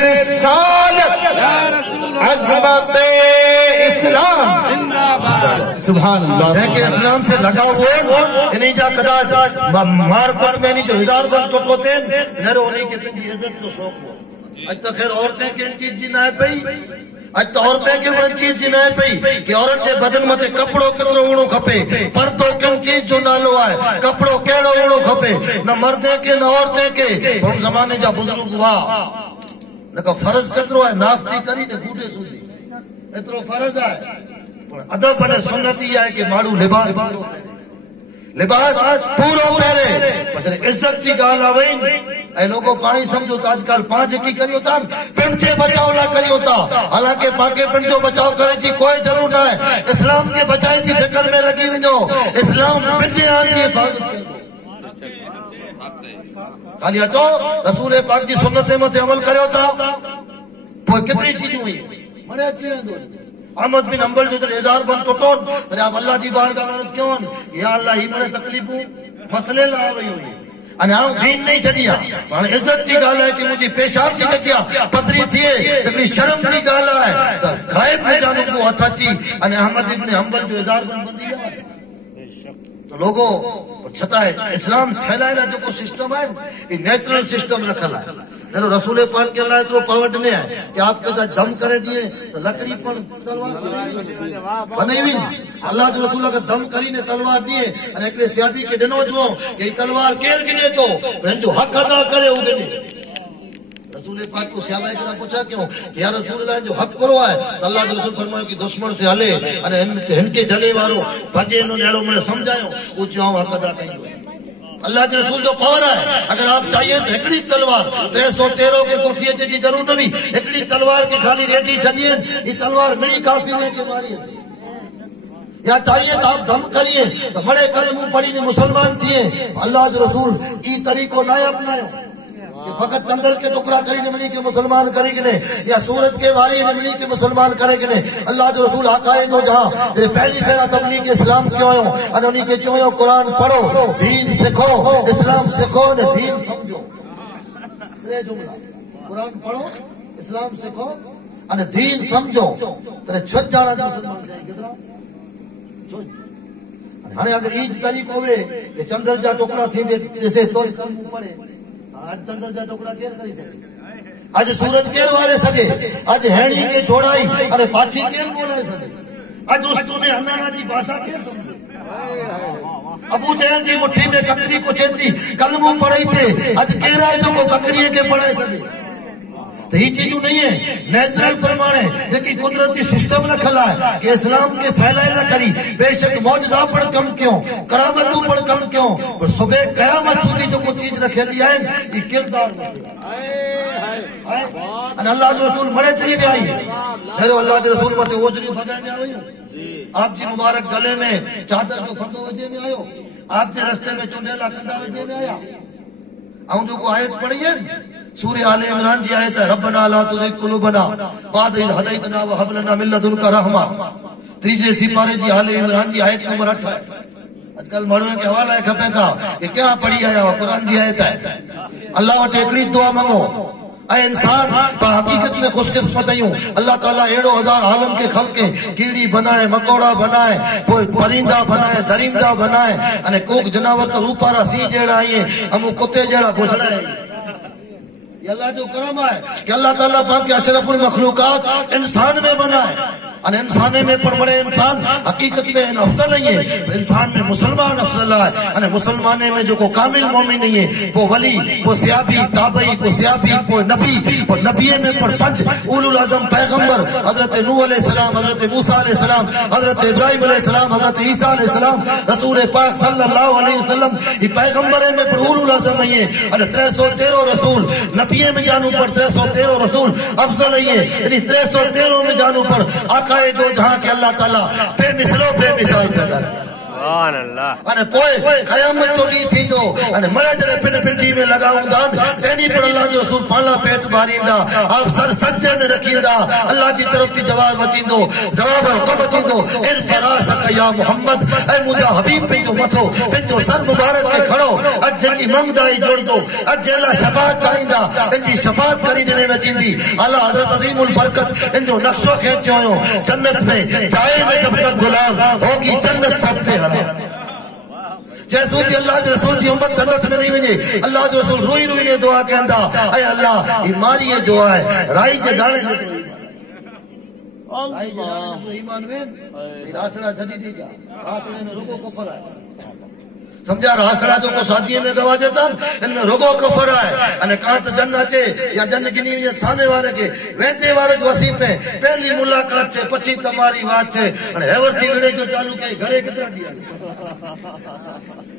रिसालत, अज़मत इस्लाम जिंदाबाद, सुभान अल्लाह। जेके इस्लाम से लगा हुए इन्हीं जा कदाच मारकट में नहीं जो 1000 बन टोटोते नरो उन्हीं के पंहिंजी इज्जत जो शौक हो। अज तो खैर औरतें के चीज जी ना पई, अज तो औरतें के चीज जी ना पई कि औरत जे बदन मथे कपड़ो केतिरो हुअणो खपे, पर्दो किन चीज जो नालो आहे, कपड़ो कहिड़ो हुअणो खपे, न मर्दे के न औरतें के। हुन ज़माने जा बुजुर्ग हुआ न का फर्ज केतिरो आहे, नाफ़ती करी ने बूढ़े सूदी एतिरो फर्ज आहे। अदब अने सुन्नत ई आहे कि माण्हू लिबास पूरो पहिरे, पर जॾहिं इज़त जी ॻाल्हि आवे ऐं लोगो पाणी सम्झो त अॼुकल्ह पांच की करियो था, पिण जे बचाव लाइ करियो था, हालांकि पाके पिण जो बचाव करे जी कोई ज़रूरत न आहे। इस्लाम के बचाए जी फिक्र में लगी वञो, इस्लाम पिण जे आन जी हिफ़ाज़त खाली अचो रसूल पाक जी सुन्नत मथे अमल करियो था, पोइ केतिरी चीजूं हुई मने अची वेंदो। अहमद बिन हंबल जो 1000 बन टोटो अरे आप अल्लाह जी बारगाह में अर्ज़ कयोन या अल्लाह ही मने तकलीफूं मसले ला वई हुई अने आऊं दीन नहीं छडिया। हाणे इज्जत जी ॻाल्हि आहे कि मुंहिंजी पेशाब जी जॻह पधरी थिए तकड़ी शर्म जी ॻाल्हि आहे त गायब में जानू को हथ अची अने अहमद इब्न हंबल जो 1000 बन बंदी आहे तो लोगो छता है इस्लाम फैलाइण जो सिस्टम है नेचुरल सिस्टम रखल है। चलो रसूल पाक के अल्लाह इतनो परवट में है कि आपके साथ दम करे दिए तो लकड़ी पर तलवार बने भी अल्लाह जो रसूल अगर दम करी ने तलवार दिए अने एकले सियाबी के दिनो जो ये तलवार केर गिने तो जो हक अदा करे उ गिने। रसूल पाक को सहाबा ने पूछा क्यों कि या रसूल अल्लाह जो हक करो है तो अल्लाह जो रसूल फरमायो कि दुश्मन से हले अने इनके जले वारो भजे नो नेड़ो मने समझायो उ जो हक अदा कयो। अल्लाह के रसूल जो पावर है अगर आप चाहिए तो एकड़ी तलवार 313 के कोठिए जी जरूर नहीं एकड़ी तलवार के खाली रेडी छडिए ये तलवार मिली काफी ने के मारी या चाहिए तो आप धम करिए तो बड़े कलमू पढ़ी ने मुसलमान थिए। अल्लाह जो रसूल ई तरीको ना अपनायो कि फकत चंदर के टुकड़ा करी मनी के मुसलमान करेगे या सूरज के वारी ने मनी के मुसलमान करेगे। अल्लाह जो रसूल आकाए दो जहां तेरे पहली फेरा तबलीग इस्लाम क्यों आयो अने उन्हीं के चोयो कुरान पढ़ो दीन सीखो इस्लाम सीखो ने दीन समझो। ये जुमला कुरान पढ़ो इस्लाम सीखो अने दीन समझो तेरे छत जाना मुसलमान जाए कितना हाणे अगर ई तरीक़ो वे कि चंदर जा टुकड़ा थींदे ॾिसे तो कलमू पढ़े आज चंदर जा टुकड़ा केर करी सके आज सूरज केर वारे सके आज हेणी के जोड़ाई अरे पाछी केर बोलाए सके आज दोस्तों ने हन्नाना जी भाषा केर समझे। अबू जहल जी मुट्ठी में ककरी को चेती कलमू पढ़ाई थे आज केर है जो को ककरी के पढ़ाए सके। तो ये चीजू नहीं है नेचुरल प्रमाणे जेकी कुदरती सिस्टम न खला है कि इस्लाम के फैलाए न करी बेशक मौजजा पर कम क्यों करामतू पर कम क्यों पर सुबह कयामत सुधी जो को चीज रखेली है ये किरदार अल्लाह के रसूल मरे चाहिए आई है अल्लाह के रसूल मते ओजरी भगाए में आयो आप जी मुबारक गले में चादर जो फंदो वजे में आयो आप जे रस्ते में चुंडेला कंदा वजे में आया आऊं जो को आयत पढ़ी है सूर्य आले इमरान जी आयत है रब्बना ला तुज़िग़ क़ुलूबना बाद इज़ हदैतना व हब लना मिन लदुनका रहमा। तीसरे सिपारे जी आले इमरान जी आयत नंबर 8 है। आजकल माण्हू के हवाला है खपे था कि क्या पढ़ी आया कुरान जी आयत है अल्लाह वटि हिकिड़ी दुआ मंगो ऐं इंसान पर हकीकत में खुशकिस्मत आहियूं अल्लाह ताला अहिड़ो हज़ार आलम के खल्के कीड़ी बनाए मकोड़ा बनाए कोई परिंदा बनाए दरिंदा बनाए अने कोक जनावर तो रूपारा सी जहिड़ा आहिनि अमू कुत्ते जहिड़ा गुज़रा अल्लाह जो करम है कि अल्लाह ताला पाक अशरफुल मखलूकात इंसान में बनाए अने इंसान में पर बड़े इंसान हकीकत में अफजल नहीं है इंसान में मुसलमान अफजल है अने मुसलमाने में जो को कामिल मोमिन नहीं है वो वली वो सियाबी ताबई वो सियाबी वो नबी वो नबी में पर पंज उलुल आजम पैगंबर हजरत नूह अलैहि सलाम हजरत मूसा अलैहि सलाम हजरत इब्राहिम अलैहि सलाम हजरत ईसा अलैहि सलाम रसूल पाक सल्लल्लाहु अलैहि वसल्लम ये पैगंबर में पर उलुल आजम नहीं है अने 313 रसूल नबी में जानू पर 313 रसूल अफजल नहीं है यानी 313 में जानू पर आकाए दो जहां के अल्लाह ताला बेमिसलो बेमिसाल पैदा सुभान अल्लाह अने पोए कयामत चोडी थींदो अने मरे जरे पिन पिंडी में लगाऊंदा तेनी पर अल्लाह जो रसूल पाला पेट मारींदा आप सर सज्जे में रखींदा अल्लाह की तरफ की जवाब अचींदो जवाब हुक्म अचींदो इन फरासक या मोहम्मद ए मुजा हबीब पिंजो मथो पिंजो सर मुबारक के खड़ो अज की मंगदाई जोड़ दो अज जेला शफाअत चाहींदा इनकी शफाअत करी देने में चींदी अल्लाह हजरत अजीमुल बरकत इनको नक्शो खींचो जन्नत में जाए में जब तक गुलाम होगी जन्नत सब पे जैसू जी अल्लाह के रसूल जी उम्मत जन्नत में नहीं वञे अल्लाह जो रसूल रोई रोई ने दुआ कंदा ऐ अल्लाह ई मारी जो है राई जे दाणे जो अल्लाह ईमान में रासड़ा छडी दी जा रासड़े में रुको कुफर है समझा रासड़ा जो को शादी में गवा देता इनमें रुगो कफर है अने कांत जन अचे या जन गिनी या सामे वाले के वेते वाले वसीम में पहली मुलाकात छे पछी तुम्हारी बात छे अने हेवर थी विड़े जो चालू के घरे कितना दिया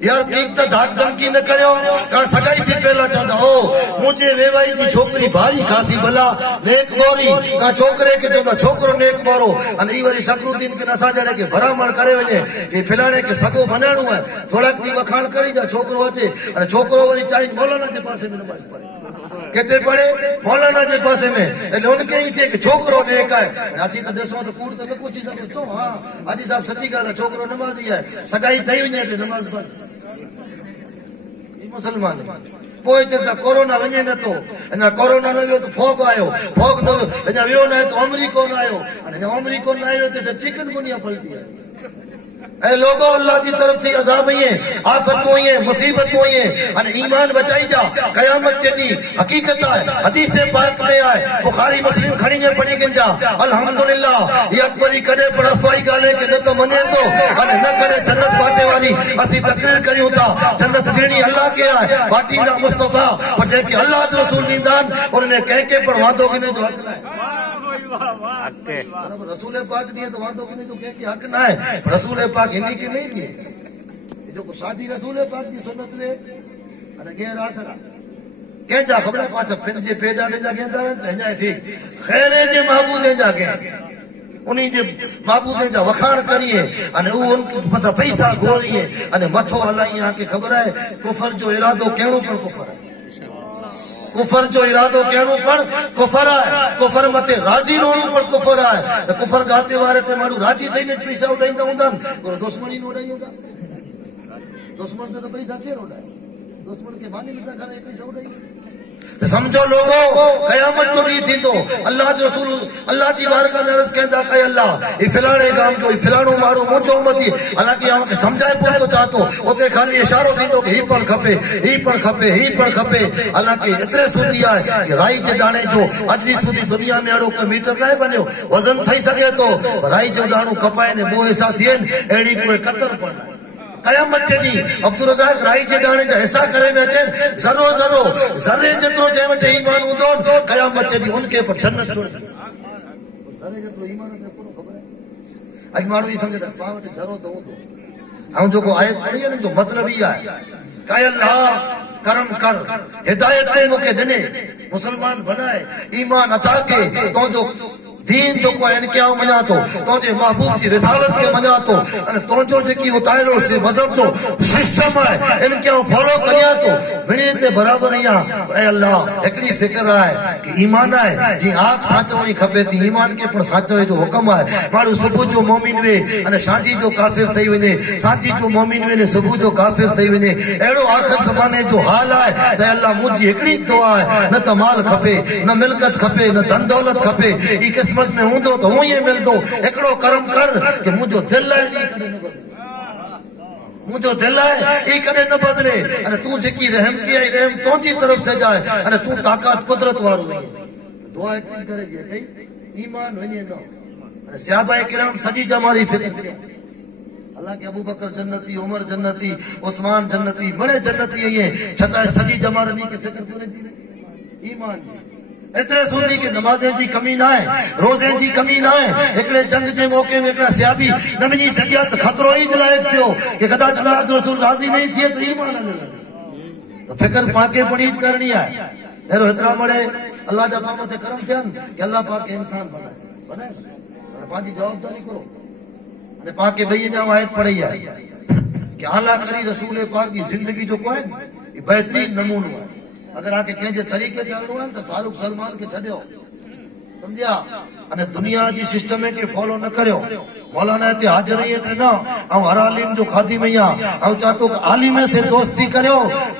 यार ठीक तो धाक धमकी न करियो का सगाई थी पहला चंदा हो मुझे वेवाई जी छोकरी भारी खासी भला नेक मोरी का छोकरे के चंदा छोकरो नेक मोरो अने ई वाली शकरुद्दीन के नसा जड़े के भरामण करे वने कि फिलाने के सगो बनाणो है थोड़ा दी वखाण करी जा छोकरो अचे अने छोकरो वरी चाही मौलाना के पासे में नमाज पढ़े केते पढ़े मौलाना के पासे में એટલે उनके ही थे कि छोकरो नेक है नासी तो दसो तो कूड़ तो पूछी सको तो हां हाजी साहब सच्ची गाल है छोकरो नमाजी है सगाई थई वने એટલે नमाज पढ़ मुसलमान पोइ चवंदा कोरोना वञे नथो अञा कोरोना न वियो त फोग आयो फोग न अञा वियो न त अमरीको न आयो अञा अमरीको न आयो त चिकनगुनिया पलटी है ऐ लोगो अल्लाह की तरफ से अज़ाब ही है आफतों ही है मुसीबतों ही है अने ईमान बचाई जा कयामत चनी हकीकत है हदीस पाक में है बुखारी मुस्लिम खड़ी ने पढ़ी गंजा अल्हम्दुलिल्लाह ये अकबरी करे पर अफवाई गाले के न तो मने तो अने न करे जन्नत बाटे वाली असि तकरीर करियो ता जन्नत देनी अल्लाह के है बाटी दा मुस्तफा पर जे कि अल्लाह के रसूल नींदान उन्हें कह के पढ़वा दो कि नहीं तो हक है रसूल पाक दिए तो वादो कि नहीं तो कह के हक ना है रसूल पाक हिंदी की नहीं दिए जो को शादी रसूल पाक की सुन्नत ले अने के रासड़ा के जा खबर पाछ फिर जे पेदा ने जा के ता ठीक खैरे जे महबूब ने जा के उन्हीं जे माबूदे जा वखाण करिए अने उ उनके मथा पैसा घोरिए अने मथो हलाइए। आके खबर है कुफर जो इरादो कहणो पण कुफर है। कुफर जो इरादो कहणो पण कुफर है। कुफर मते राजी रहणो पण कुफर है। तो कुफर गाते वारे ते माण्हू राजी थईने पैसा उडाईंदा हुंदा पर दुश्मनी न उडाई हुंदा। दुश्मन ते तो पैसा केर उडाए? दुश्मन के बानी में खाने पैसा उडाई। तो समझो लोगों कयामत जो डी थी तो अल्लाह जो रसूल अल्लाह जी बारगाह में अर्ज कहंदा कई अल्लाह ई फलाणे गाम जो ई फलाणो मारो मुझो उम्मती हालांकि आके समझाए पूर तो चाहतो ओते खाली इशारो थींदो कि ही पण खपे ही पण खपे ही पण खपे। हालांकि एतरे सुधी है कि राई जे दाणे जो अजली सुधी दुनिया में अड़ो कोई मीटर न बन्यो वजन थई सके तो राई जो दाणो कपाए ने बो ऐसा थियन एड़ी कोई कतर पण कयामत चली अब्दुल रज़ाक राई जे दाणे जा हिस्सा करे में अचन जरो जरो जरे जेतरो जे वटे ईमान हुंदो कयामत चली उनके पर जन्नत जुड़ जरे जेतरो ईमान ते पूरो खबर है। अज माण्हू ई समझे त पाण वटि जरो त हूंदो ऐं जेको आयत पढ़ी है न जो मतलब ई आहे कय अल्लाह करम कर हिदायत ते मूंखे ॾिने मुसलमान बनाए ईमान अता के तो जो दीन जो को इनके मना तो जे महबूब की रिसालत के मना तो अने तो जो जेकी उतारो से मजहब जो सिस्टम है इनके फॉलो करिया तो बिने ते बराबर या ए अल्लाह एकड़ी फिक्र है कि ईमान है जी आंख साचोनी खपे थी ईमान के पर साचो जो हुक्म है मारू सुबह जो मोमिन वे अने सांझी जो काफिर थई वने सांझी जो मोमिन वे ने सुबह जो काफिर थई वने एड़ो आखिर ज़माने जो हाल है त अल्लाह मुजी एकड़ी दुआ है न त माल खपे न मिलकत खपे न धन दौलत खपे ई किस्मत में हूंदो तो हूं ही मिलदो एकड़ो कर्म कर कि मुझो दिल है मुझो दिल है ई कदे न बदले अने तू जेकी रहम की है रहम तोजी तरफ से जाए अने तू ताकत कुदरत वालो है दुआ इतनी करे जे कई ईमान वने न अने सहाबा किराम सजी जमारी फिक्र अल्लाह के अबू बकर जन्नती उमर जन्नती उस्मान जन्नती बड़े जन्नती है छता सजी जमारनी के फिक्र करे जी ईमान एतरे सूदी की नमाजें जी कमी ना है रोजे जी कमी ना है एकड़े जंग जे मौके में एकड़ा सियाबी न वञी सघिया त खतरो ई जलाए थियो कि कदा अल्लाह रसूल राजी नहीं थिए तो ईमान न तो फिक्र पाके पड़ी करनी है एरो इतरा मड़े अल्लाह जा काम ते करम थियन कि अल्लाह पाक इंसान बनाए पांजी जवाबदारी करो अने पाके भई जा आयत पढ़ी है कि आला करी रसूल पाक की जिंदगी जो को है ये बेहतरीन नमूनो है। अगर आके कंहिंजे तरीक़े ते हलणो आहे त शाहरुख सलमान के छॾियो समझिया अने दुनिया जी सिस्टम के फॉलो न करियो मौलाना ते हाजिर ही एतरे ना ऐं हर आलिम जो खादी मैया ऐं चातो आलिम से दोस्ती करियो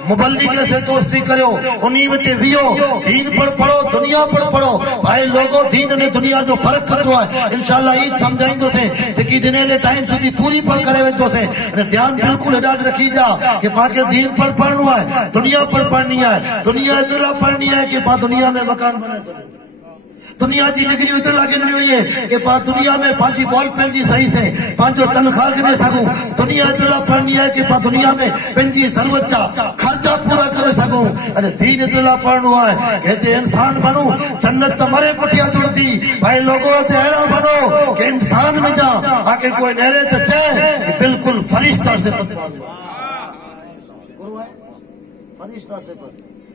मुबल्लिग से दोस्ती करियो उन्हीं वटे वियो दीन पर पढ़ो दुनिया पर पढ़ो भाई लोगों दीन ने दुनिया जो फर्क कतो है इंशाल्लाह ई समझाइंदो से जेकी दिनेले टाइम सुधी पूरी पर करे वेंदो से अने ध्यान बिल्कुल इदाज रखी जा कि पाके दीन पर पढ़नो है दुनिया पर पढ़नी है दुनिया इतला पढ़नी है कि पा दुनिया में मकान बना सके दुनिया की डिग्री उतर लगे हुई है कि पा दुनिया में पांची बॉल पेन जी सही से पांचो तनख्वाह गिने सकूं दुनिया इतला पढ़नी है कि पा दुनिया में पेंजी सर्वोच्चा खर्चा पूरा करे सकूं अरे दीन इतला पढ़नो है कि जे इंसान बनूं जन्नत तुम्हारे पटिया जुड़ती भाई लोगों ते एड़ा बनो कि इंसान में जा आके कोई नहरे तो चाहे कि बिल्कुल फरिश्ता से फरिश्ता से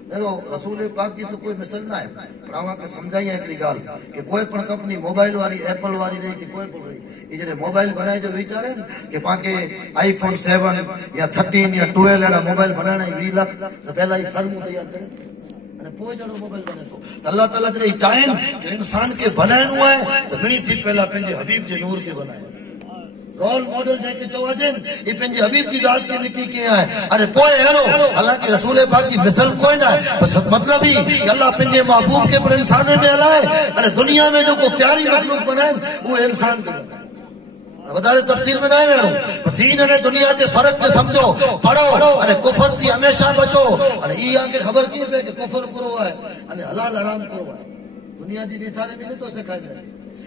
देखो रसूल पाक की तो कोई मिसल ना है पर आवा के समझाई है एकड़ी गाल कि कोई पण कंपनी मोबाइल वाली एप्पल वाली नहीं कि कोई पण ये जने मोबाइल बनाए जो विचारे कि पाके आईफोन 7 या 13 या 12 एड़ा मोबाइल बनाना 20 लाख तो पहला ही फर्म तैयार करे अने पोइ जड़ो मोबाइल बने तो अल्लाह ताला जरे चाहेन कि इंसान के बनानो है तो घणी थी पहला पंजे हबीब जे नूर के बनाए रोल मॉडल जेके चवजन ये पंजे हबीब की जात की नीति के है अरे पोए हेरो हालांकि रसूल पाक की मिसल कोई ना बस मतलब ही कि अल्लाह पंजे महबूब के पर इंसान में हलाए अरे दुनिया में जो को प्यारी मखलूक बनाए वो इंसान के वधारे तफसील में नहीं वेणो पर दीन ने दुनिया के फर्क के समझो पढ़ो अरे कुफर थी हमेशा बचो अरे ई आके खबर की है कि कुफर करो है अरे हलाल हराम करो है दुनिया जी निसारे में तो सिखाए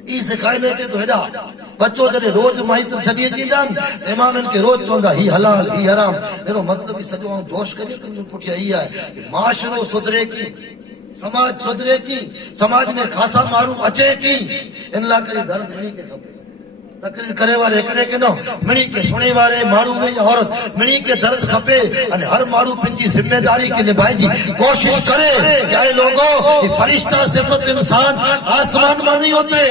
ई सिखाए में तो हेडा बच्चो जरे रोज माइत्र छडिए चींदान इमाम इनके रोज चोंदा ही हलाल ही हराम मेरो मतलब ही सजो जोश करिए तो पुठिया ही है कि माशरो सुधरे की समाज सुधरे की समाज में खासा मारू अचे की इन ला करे दर्द नहीं के खपे तकरीर करे वाले एकड़े के न मिणी के सुने वाले माण्हू में या औरत मिणी के दर्द खपे अने हर माण्हू पंहिंजी जिम्मेदारी के निभाइजी कोशिश करे कि लोगों ये फरिश्ता सिफत इंसान आसमान में नहीं होते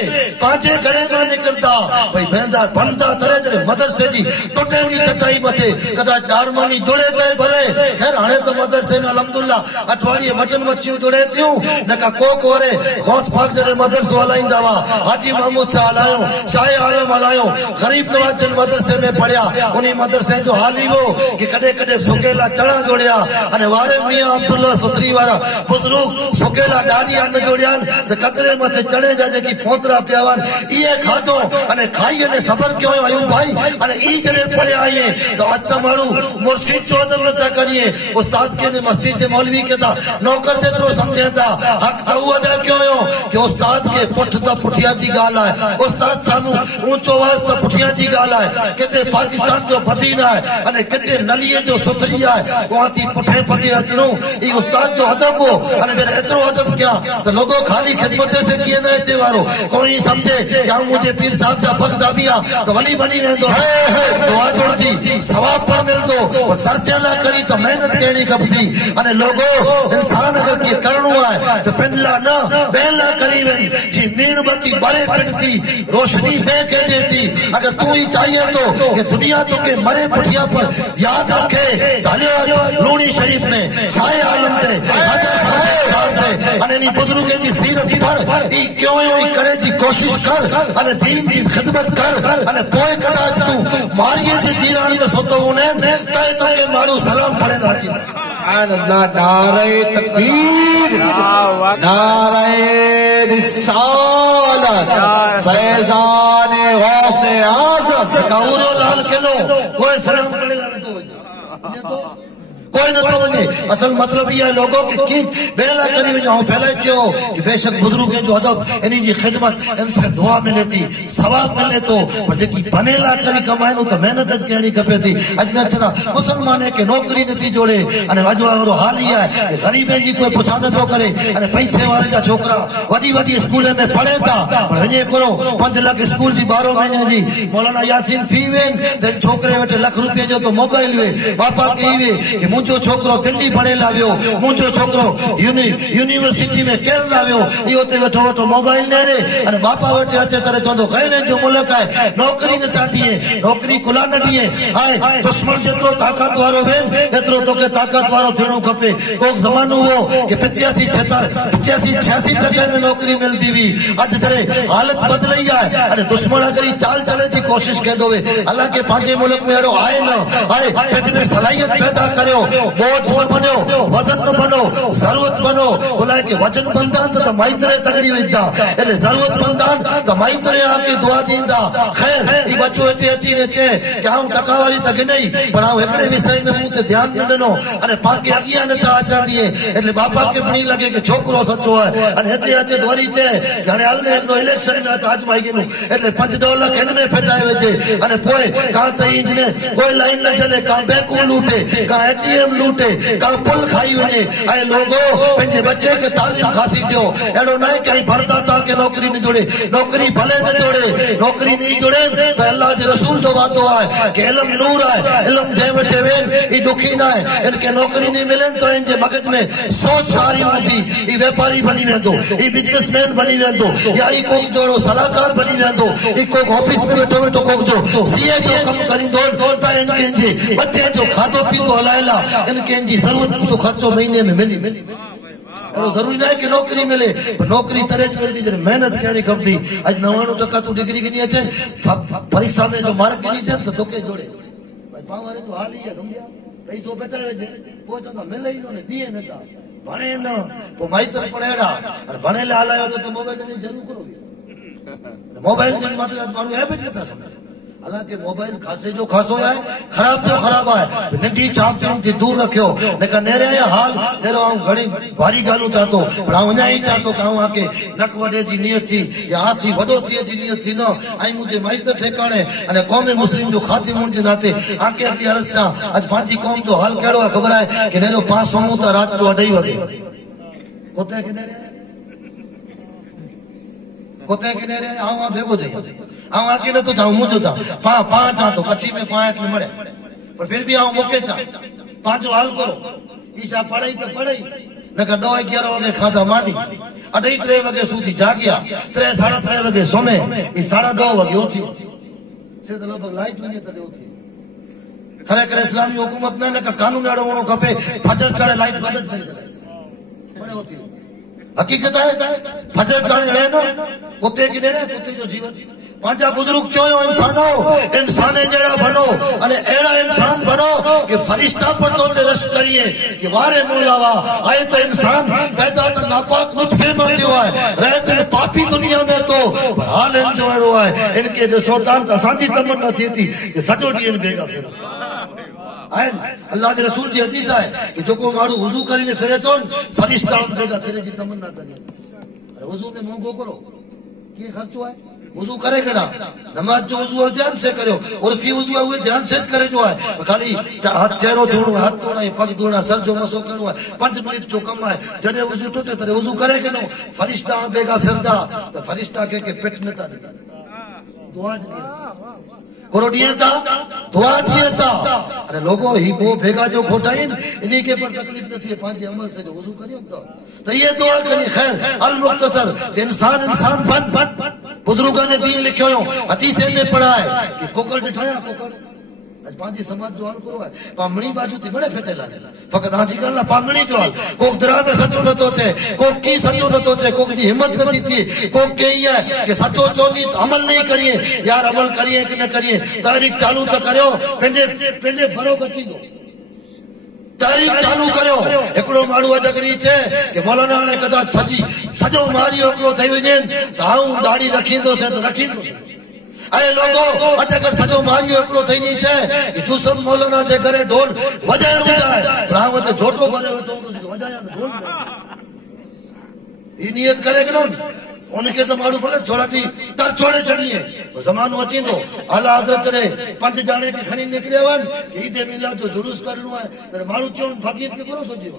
पांचे घरे में निकलता भाई बेंदा बनदा तरह जरे मदरसे जी टुटेली चटाई मथे कदा डारमानी जुड़े ते भले खैर हाणे तो मदरसे में अल्हम्दुलिल्लाह अठवाड़िए मटन मच्छियूं जुड़े थियूं नका कोक वरे गौस पाक जरे मदरसो हलाईंदा हुआ हाजी महमूद साहब हलायो शाह आलम हलायो गरीब नवाज जन मदरसे में पढ़िया उन्हीं मदरसे जो हाल ही वो कि कदे कदे सुकेला चढ़ा जोड़िया अने वारे मियां अब्दुल्ला सुथरी वाला बुजुर्ग सुकेला डारिया न जोड़िया त कतरे मथे चढ़े जा जेकी फोतरा पियावन ये खादो अने खाई ने सबर क्यों आयो भाई अने ई जड़े पड़े आए तो अत मारू मुर्शिद चौदम न ता करिए उस्ताद के ने मस्जिद से मौलवी के ता नौकर जेतरो समझेता हक तो अदा क्यों हो कि उस्ताद के पुठ तो पुठिया जी गाल है उस्ताद सानू ऊंचो आवाज तो पुठिया जी गाल है किते पाकिस्तान जो मदीना है अने किते नलिए जो सुथरी है वहां पुठे पगे अचणो ई उस्ताद जो अदब हो अने जरे एतरो अदब क्या तो लोगो खाली खिदमत से किए न अचे वारो कोई समझे क्या मुझे पीर साहब जा भगदा बिया तो वली बनी वेंदो दुआ जोड़ती सवाब पर मिलदो और दर्जा ला करी तो मेहनत करनी खपती अने लोगो इंसान अगर के करणो है तो पिंडला ना बेला करी वन जी मीण बती बड़े पिंडती रोशनी बे के देती अगर तू ही चाहिए तो कि दुनिया तो के मरे पुठिया पर याद रखे लूणी शरीफ में शाह आलम थे खाजा साहब थे अने नी बुजुर्ग जी सीरत पढ़ ई क्यों ही करे जी कोशिश कर अने दीन जी खिदमत कर अने पोए कदाच तू मारिए जी जीरानी में सोतो उन्हें तय तो के मारू सलाम पढ़े लाजी नारे तकबीर नारे रिसालत फैजान गौसे आज़म गौरो लाल किलो कोई सलाम पढ़े लाजी कोई न तो वने असल मतलब ये लोगों के की बेला करी वने पहले चो कि बेशक बुजुर्गों जो अदब इन्हीं जी खिदमत इनसे दुआ मिले थी सवाब मिले तो पर जेकी बनेला करी कमाइनो तो मेहनत करनी खपे थी अज में छा मुसलमान के नौकरी नथी जोड़े अने अजवारो हाल ही है कि गरीबे जी कोई पुछा न तो करे अने पैसे वाले जा छोकरा वडी वडी स्कूल में पढ़े था पर वने करो 5 लाख स्कूल जी 12 महीने जी मौलाना यासीन फी वेन ते छोकरे वटे लाख रुपए जो तो मोबाइल वे पापा के वे कि मुझो छोकरो दिल्ली पढ़े लाव्यो मुझो छोकरो यूनिवर्सिटी में केरला व्यो इहो ते वेठो वेठो मोबाइल ले रे अने बापा वटे अचे करे चंदो गैरे जो मुल्क है नौकरी न ताटिए नौकरी कुला न दिए हाय दुश्मन जेतरो ताकत वारो वेन एतरो तो के ताकत वारो थिणो खपे को जमानो हो कि 85-86% में नौकरी मिलती हुई अज जरे हालत बदलई है अने दुश्मन अगर चाल चले जी कोशिश के दोवे हालांकि पांचे मुल्क में एड़ो आए न हाय पेट में सलाहियत पैदा करियो बोझ न बनो वजन न बनो जरूरत बनो बोला कि वजन बंदान तो माइतरे तगड़ी वेंदा એટલે जरूरत बंदान तो माइतरे आके दुआ दींदा खैर ई बच्चो एते अची ने छे कि हम टकावारी तक नहीं पर हम एकड़े विषय में मुते ध्यान न देनो अने पाके अगिया न था अचणीए એટલે बापा के पनि लगे कि छोकरो सच्चो है अने एते अचे दोरी छे कि हाणे हाल ने नो इलेक्शन में आज माई नु એટલે 5 लाख इनमें फेटावे छे अने पोए का त इंजने कोई लाइन न चले का बैंकू लूटे का एटीएम लूटे का पुल खाई वने ऐ लोगो पंजे बच्चे के तालीम खासी दियो एड़ो नहीं कहीं पढ़ता था कि नौकरी नहीं जोड़े नौकरी भले न जोड़े नौकरी नहीं जोड़े तो अल्लाह के रसूल जो बात है कि इल्म नूर है इल्म जे वटे वेन ई दुखी ना है इनके नौकरी नहीं मिले तो इनके मगज में सोच सारी होती ई व्यापारी बनी वेंदो ई बिजनेसमैन बनी वेंदो या ई को जोड़ो सलाहकार बनी वेंदो ई को ऑफिस में बैठो बैठो को जो सीए जो कम करी दो तो इनके जी बच्चे जो खादो पीतो हलायला इनके जी जरूरत जो खर्चो महीने में मिली जरूरी ना है कि नौकरी मिले नौकरी तरह मिलती जरे मेहनत करनी खपती आज 99% तू डिग्री की नहीं अचे परीक्षा में जो मार्क नहीं थे तो धोखे जोड़े भाई पावारे तो हाल ही है समझा पैसो बेटा है वो तो मिले ही ने दिए नता भणे न तो माइतर पड़ेड़ा और भणे ले आलायो तो मोबाइल ने जरूर करो मोबाइल जन मात्र मारू है भी नता समझ हालांकि मोबाइल खासे जो खासो है खराब जो खराब है नंढी छाप थी दूर रखियो लेकिन नेरे हाल नेरो घणी भारी गालू चाहतो पर वञा ही चाहतो कि आके नक वडे जी नियत थी या हाथी वडो थिए जी नियत थी न आई मुझे माइतर ठेकाणे अने कौम मुस्लिम जो खातिमुन जे नाते आके अगली अर्ज चा आज पांची कौम जो हाल केड़ो है खबर है कि नेरो 5 सोमू त रात जो 2:30 वगे कोते के नेरे आवा भेगो जई आऊं आके न तो चाहूं मुझो चा पा चा तो कच्ची में पाए के मरे पर फिर भी आऊं मुके चा पांचो हाल करो ईशा पढ़ाई तो पढ़ाई न का 9-11 वगे खाधा मानी 2:30 वगे सूती जागिया 3-3:30 वगे सोमे ई 2:30 वगे उठी से तो लगभग लाइट वगे तले उठी खरेखर इस्लामी हुकूमत न का कानून अड़ो होनो खपे फजर टाणे लाइट बंद करे बड़े उठी हकीकत है फजर टाणे रहे न कुत्ते की ने कुत्ते जो जीवन पांचा बुजुर्ग चोयो इंसानो इंसाने जड़ा बनो अने एड़ा इंसान बनो कि फरिश्ता पर तो ते रश करिए कि वारे मौलावा आए तो इंसान पैदा तो नापाक नुतफे में दियो है रहते पापी दुनिया में तो हाल इन जो एड़ो है इनके जो शैतान का साथी तमन्ना थी कि सजो डी इन बेगा फिर आए अल्लाह के रसूल जी हदीस है कि जो को मारू वुजू करीने फिरे तो फरिश्ता बेगा फिरे की तमन्ना करिए वुजू में मुंह को करो ये खर्चो है वुजू करे केड़ा नमाज जो वुजू ध्यान से करो और फी वुजू हुए ध्यान से करे जो है खाली हाथ चेहरो धोणो हाथ धोणा पग धोणा सर जो मसो करणो है 5 मिनट जो कम है जडे वुजू टूटे तरे वुजू करे के नो फरिश्ता बेगा फिरदा तो फरिश्ता के पेट में ता दुआ करो दियता दुआ दियता अरे लोगों ही वो भेगा जो खोटाइन इन्हीं के पर तकलीफ न थी पांच अमल से जो वुजू करियो तो ये दुआ करिए खैर अल मुख्तसर इंसान बन बुजुर्गों ने दीन लिखो हो हदीस में पढ़ा है कि कोकर दिखाया कोकर आज पांची समाज जो हाल करो है पामणी बाजू थी बड़े फेटे लागे फकत आज गल ना पामणी जो हाल कोक दरा में सचो न तो थे कोक की सचो न तो थे कोक जी हिम्मत न थी कोक के ही है कि सचो चोनी अमल नहीं करिए यार अमल करिए कि न करिए तारीख चालू तो करो पेंडे भरो बची दो तारीख चालू करो एकड़ो माड़ू अजगरी छे कि मौलाना ने कदा सजी सजो मारियो एकड़ो थई वजेन त आऊं दाढ़ी रखींदो से तो रखींदो अरे लोगो अगर सजो मारियो एकड़ो थई नी छे कि जुसम मौलाना जे घरे ढोल वजायण जाए राव ते झोटो बने तो वजाया ढोल ई नियत करे के उनके तो मारू बोले छोड़ा थी तर छोड़े चढ़िए जमानो अची तो आला हजरत रे 5 जाने की खणी निकले वन कि ईद मिला तो जुलूस करनो है तर मारू चोन फकीर के करो सोची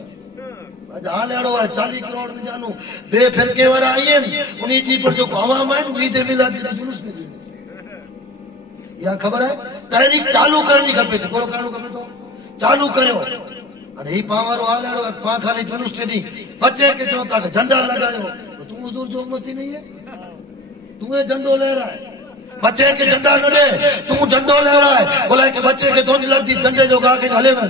आज हाल एड़ो है 40 करोड़ में जानू बे फिर के वाला आईएन उन्हीं जी पर जो आवाम है ईद मिला दी जुलूस में या खबर है तहरीक चालू करनी खपे तो करो कानो खपे तो चालू करो अरे ही पावारो हाल एड़ो पा खाली जुलूस छडी बच्चे के चौथा के झंडा लगायो तू हुजूर जो उम्मती नहीं है तू ये झंडो ले रहा है बच्चे के झंडा न दे तू झंडो ले रहा है बोला कि बच्चे के धुंध लगती झंडे जो गा के हले में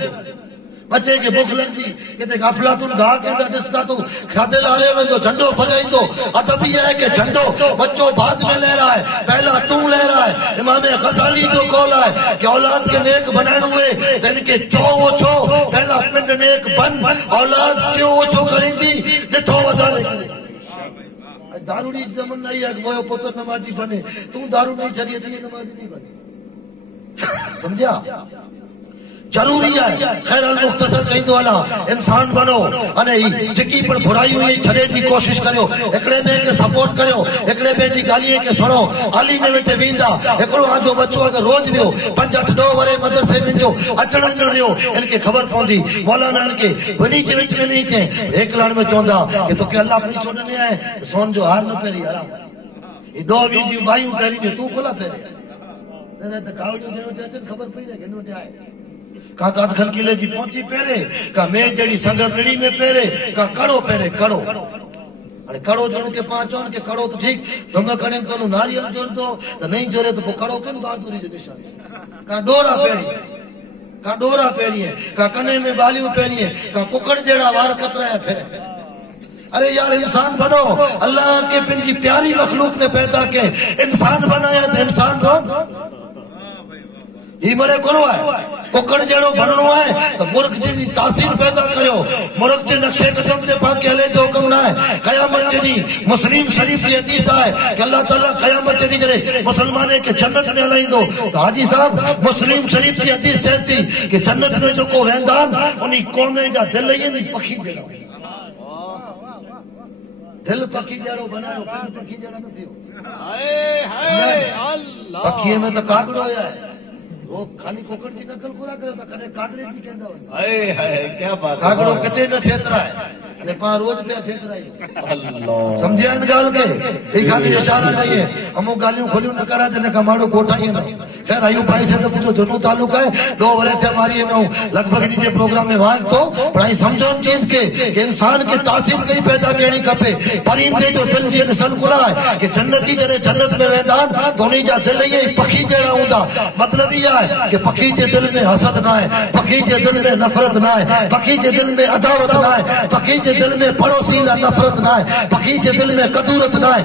बच्चे के भूख लगती कहते गफला तुम गा के दिसता तो खाते लाले में तो झंडो बजाई तो अदब ये है कि झंडो बच्चों बाद में ले रहा है पहला तू ले रहा है इमाम गजाली जो कौल है कि औलाद के नेक बनाने हुए जिनके चो ओछो पहला पिंड नेक बन औलाद जो ओछो करींदी डिठो वधारे दारूड़ी जमन नहीं है मोयो पुत्र नमाजी बने तू दारू नहीं चढ़िए तो ये नमाजी नहीं बने समझा जरूरी है खैर अल मुख्तसर कहीं तो अला इंसान बनो अने जिकी पर बुराई हुई छड़े जी कोशिश करियो एकड़े में के सपोर्ट करियो एकड़े में जी गालिए के सुनो आली में वेटे वींदा एकड़ो आजो बच्चो अगर रोज वियो 5-8 वरे मदरसे में जो अचण न रियो इनके खबर पौंदी मौलाना इनके वनी के विच में नहीं थे एक लाण में चोंदा कि तो के अल्लाह अपनी छोड़ने है सोन जो हार न पेरी हराम ये दो वीडियो बायू पेरी में तू कोला पेरी न त कावड़ो जो अचन खबर पई रे गनोटे आए का काद खल किले जी पहुंची पेरे का मैं जड़ी संगर नड़ी में पेरे का कड़ो पेरे कड़ो अरे कड़ो जोड़ के पांच और के कड़ो तो ठीक तुम कने तो नारियल जोड़ दो तो नहीं जोड़े तो कड़ो के बहादुरी जो निशान का डोरा पेरी है का कने में बालियों पेरी है का कुकड़ जेड़ा वार कतरा है फिर अरे यार इंसान बनो अल्लाह के पिंजी प्यारी मखलूक ने पैदा के इंसान बनाया तो इंसान बन ही मरे करो है कुकड़ जड़ो बननो है तो मुर्ग जी तासीर पैदा करो मुर्ग जे नक्शे कदम ते पाके हले जो हुक्म ना है कयामत जी मुस्लिम शरीफ की हदीस है कि अल्लाह ताला कयामत जी जरे मुसलमाने के जन्नत में हलाइंदो तो हाजी साहब मुस्लिम शरीफ की हदीस चलती कि जन्नत में जो को वेंदान उनी कौमे जा दिल ये नहीं पखी जड़ो दिल पखी जड़ो बनायो पखी जड़ा न थियो हाय अल्लाह पखी में तो कागड़ो है वो खाली कोकड़ की नकल पूरा करे तो कने कागड़े जी कहंदा हाय हाय क्या बात कागड़ो कते न छेतरा है अने पा रोज पे छेतराई समझे इन गाल के ए खाली इशारा चाहिए अमो गालियों खोलियो न करा जने का माड़ो कोठाई न खैर आयु भाई से तो पूछो दोनों ताल्लुक है 2 वर्ष थे हमारी में लगभग नीचे प्रोग्राम में वाज तो पढ़ाई समझो चीज के इंसान के तासीर कई पैदा करनी खपे परिंदे जो दिल जी नसल खुला है कि जन्नती जने जन्नत में वेंदान तो उन्हीं जा दिल ये पखी जड़ा हुंदा मतलब ये है कि पखी के दिल में हसद ना है पखी के दिल में नफरत ना है पखी के दिल में अदावत ना है पखी के दिल में पड़ोसी ना नफरत ना है पखी के दिल में कदूरत ना है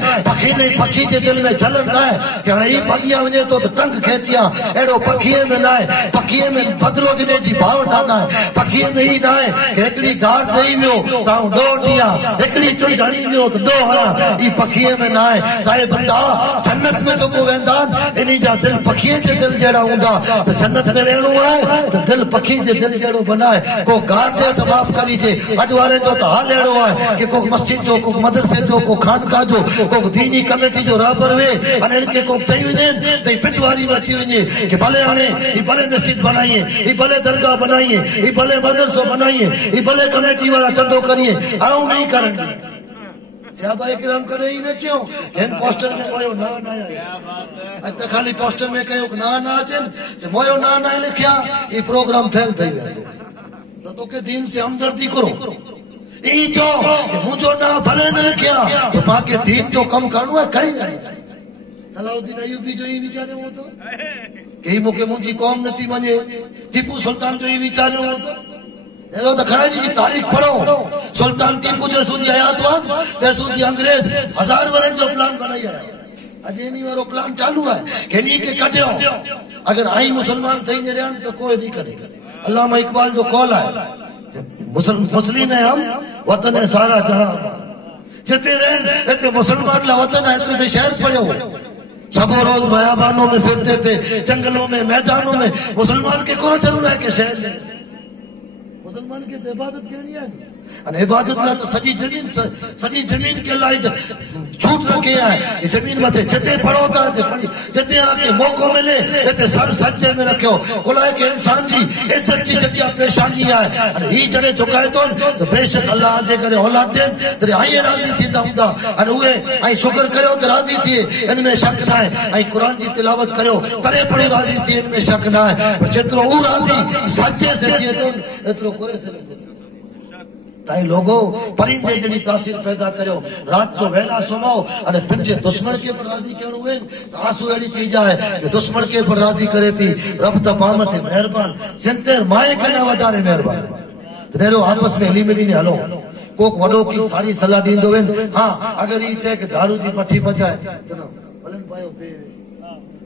पखी के दिल में जलन ना है कि हई पगिया वने तो टंग खेचिया एड़ो पखीए में ना है पखीए में बदलो दिने जी भाव ना है पखीए में ही ना है एकड़ी घाट नहीं वियो ताऊ दो दिया एकड़ी चुंझणी वियो तो दो हरा ई पखीए में ना है ताए बंदा जन्नत में तो को वेंदान इनी जा दिल पखीए के दिल जेड़ा हुंदा तो जन्नत में वेणो है तो दिल पखी के दिल जेड़ो बनाए को घाट दे तो माफ करी जे अजवारे जो तो हाल एड़ो है कि को मस्जिद जो को मदरसे जो को खानका जो को दीनी कमेटी जो राबर वे अने इनके को चई वने ते पिटवारी में अची वने कि भले आने ई भले मस्जिद बनाइए ई भले दरगाह बनाइए ई भले मदरसो बनाइए ई भले कमेटी वाला चंदो करिए आऊ नहीं करेंगे साहबा इकराम करे ही न चो इन पोस्टर में कोयो ना ना आज तक खाली पोस्टर में कयो ना ना अचन जे मोयो ना ना लिखया ई प्रोग्राम फेल थई वेंदो तो के दीन से हमदर्दी करो ई जो मुझो ना भले न लिखया तो पाके दीन जो कम करनो है कई सलाउद्दीन अय्यूबी जो ही विचारे हो तो कई मुके मुजी कौम नथी मने टीपू सुल्तान जो ही विचारे हो तो एलो तो खराजी की तारीख पढ़ो सुल्तान टीपू जो सूदी हयातवान ते सूदी अंग्रेज 1000 वर्ष जो प्लान बनाया अजे नी वारो प्लान चालू है केनी के कटियो अगर आई मुसलमान थई ने रहन तो कोई नहीं करेगा अल्लामा इकबाल जो कॉल है मुस्लिम है हम वतन है सारा जहां जते रहन एते मुसलमान ला वतन है ते शहर पड़ो सबो रोज बयाबानों में फिरते थे जंगलों में मैदानों में मुसलमान के को जरूर है कि शहर मुसलमान की तो इबादत करनी है अने इबादत ला तो सजी जमीन के लाई छूट रखे है ये जमीन मथे जते पड़ो था जते आके मौको मिले एते सर सज्जे में रखो कोलाए के इंसान जी इज्जत की जगह पेशानी है अने ही जने झुकाए तो बेशक अल्लाह जे करे औलाद दे तेरे आई राजी थींदा हुंदा अने उहे आई शुक्र करियो तो राजी थिए इनमें शक ना है आई कुरान की तिलावत करियो तरे पड़ो राजी थिए इनमें शक ना है जितरो ऊ राजी सच्चे से थिए तो एतरो करे से ताई लोगो परिंदे जड़ी तासीर पैदा करो रात को वेला सुमाओ अने पंजे दुश्मन के पर राजी केणो हुए तो आंसू एड़ी चीज है कि दुश्मन के पर राजी करे थी रब त पामत मेहरबान सिंतेर माए कना वधारे मेहरबान तेरो आपस में हिली मिली ने हलो कोक वडो की सारी सलाह दींदो वे हां अगर ई चे कि दारू जी पट्टी बजाए तो भलन पायो पे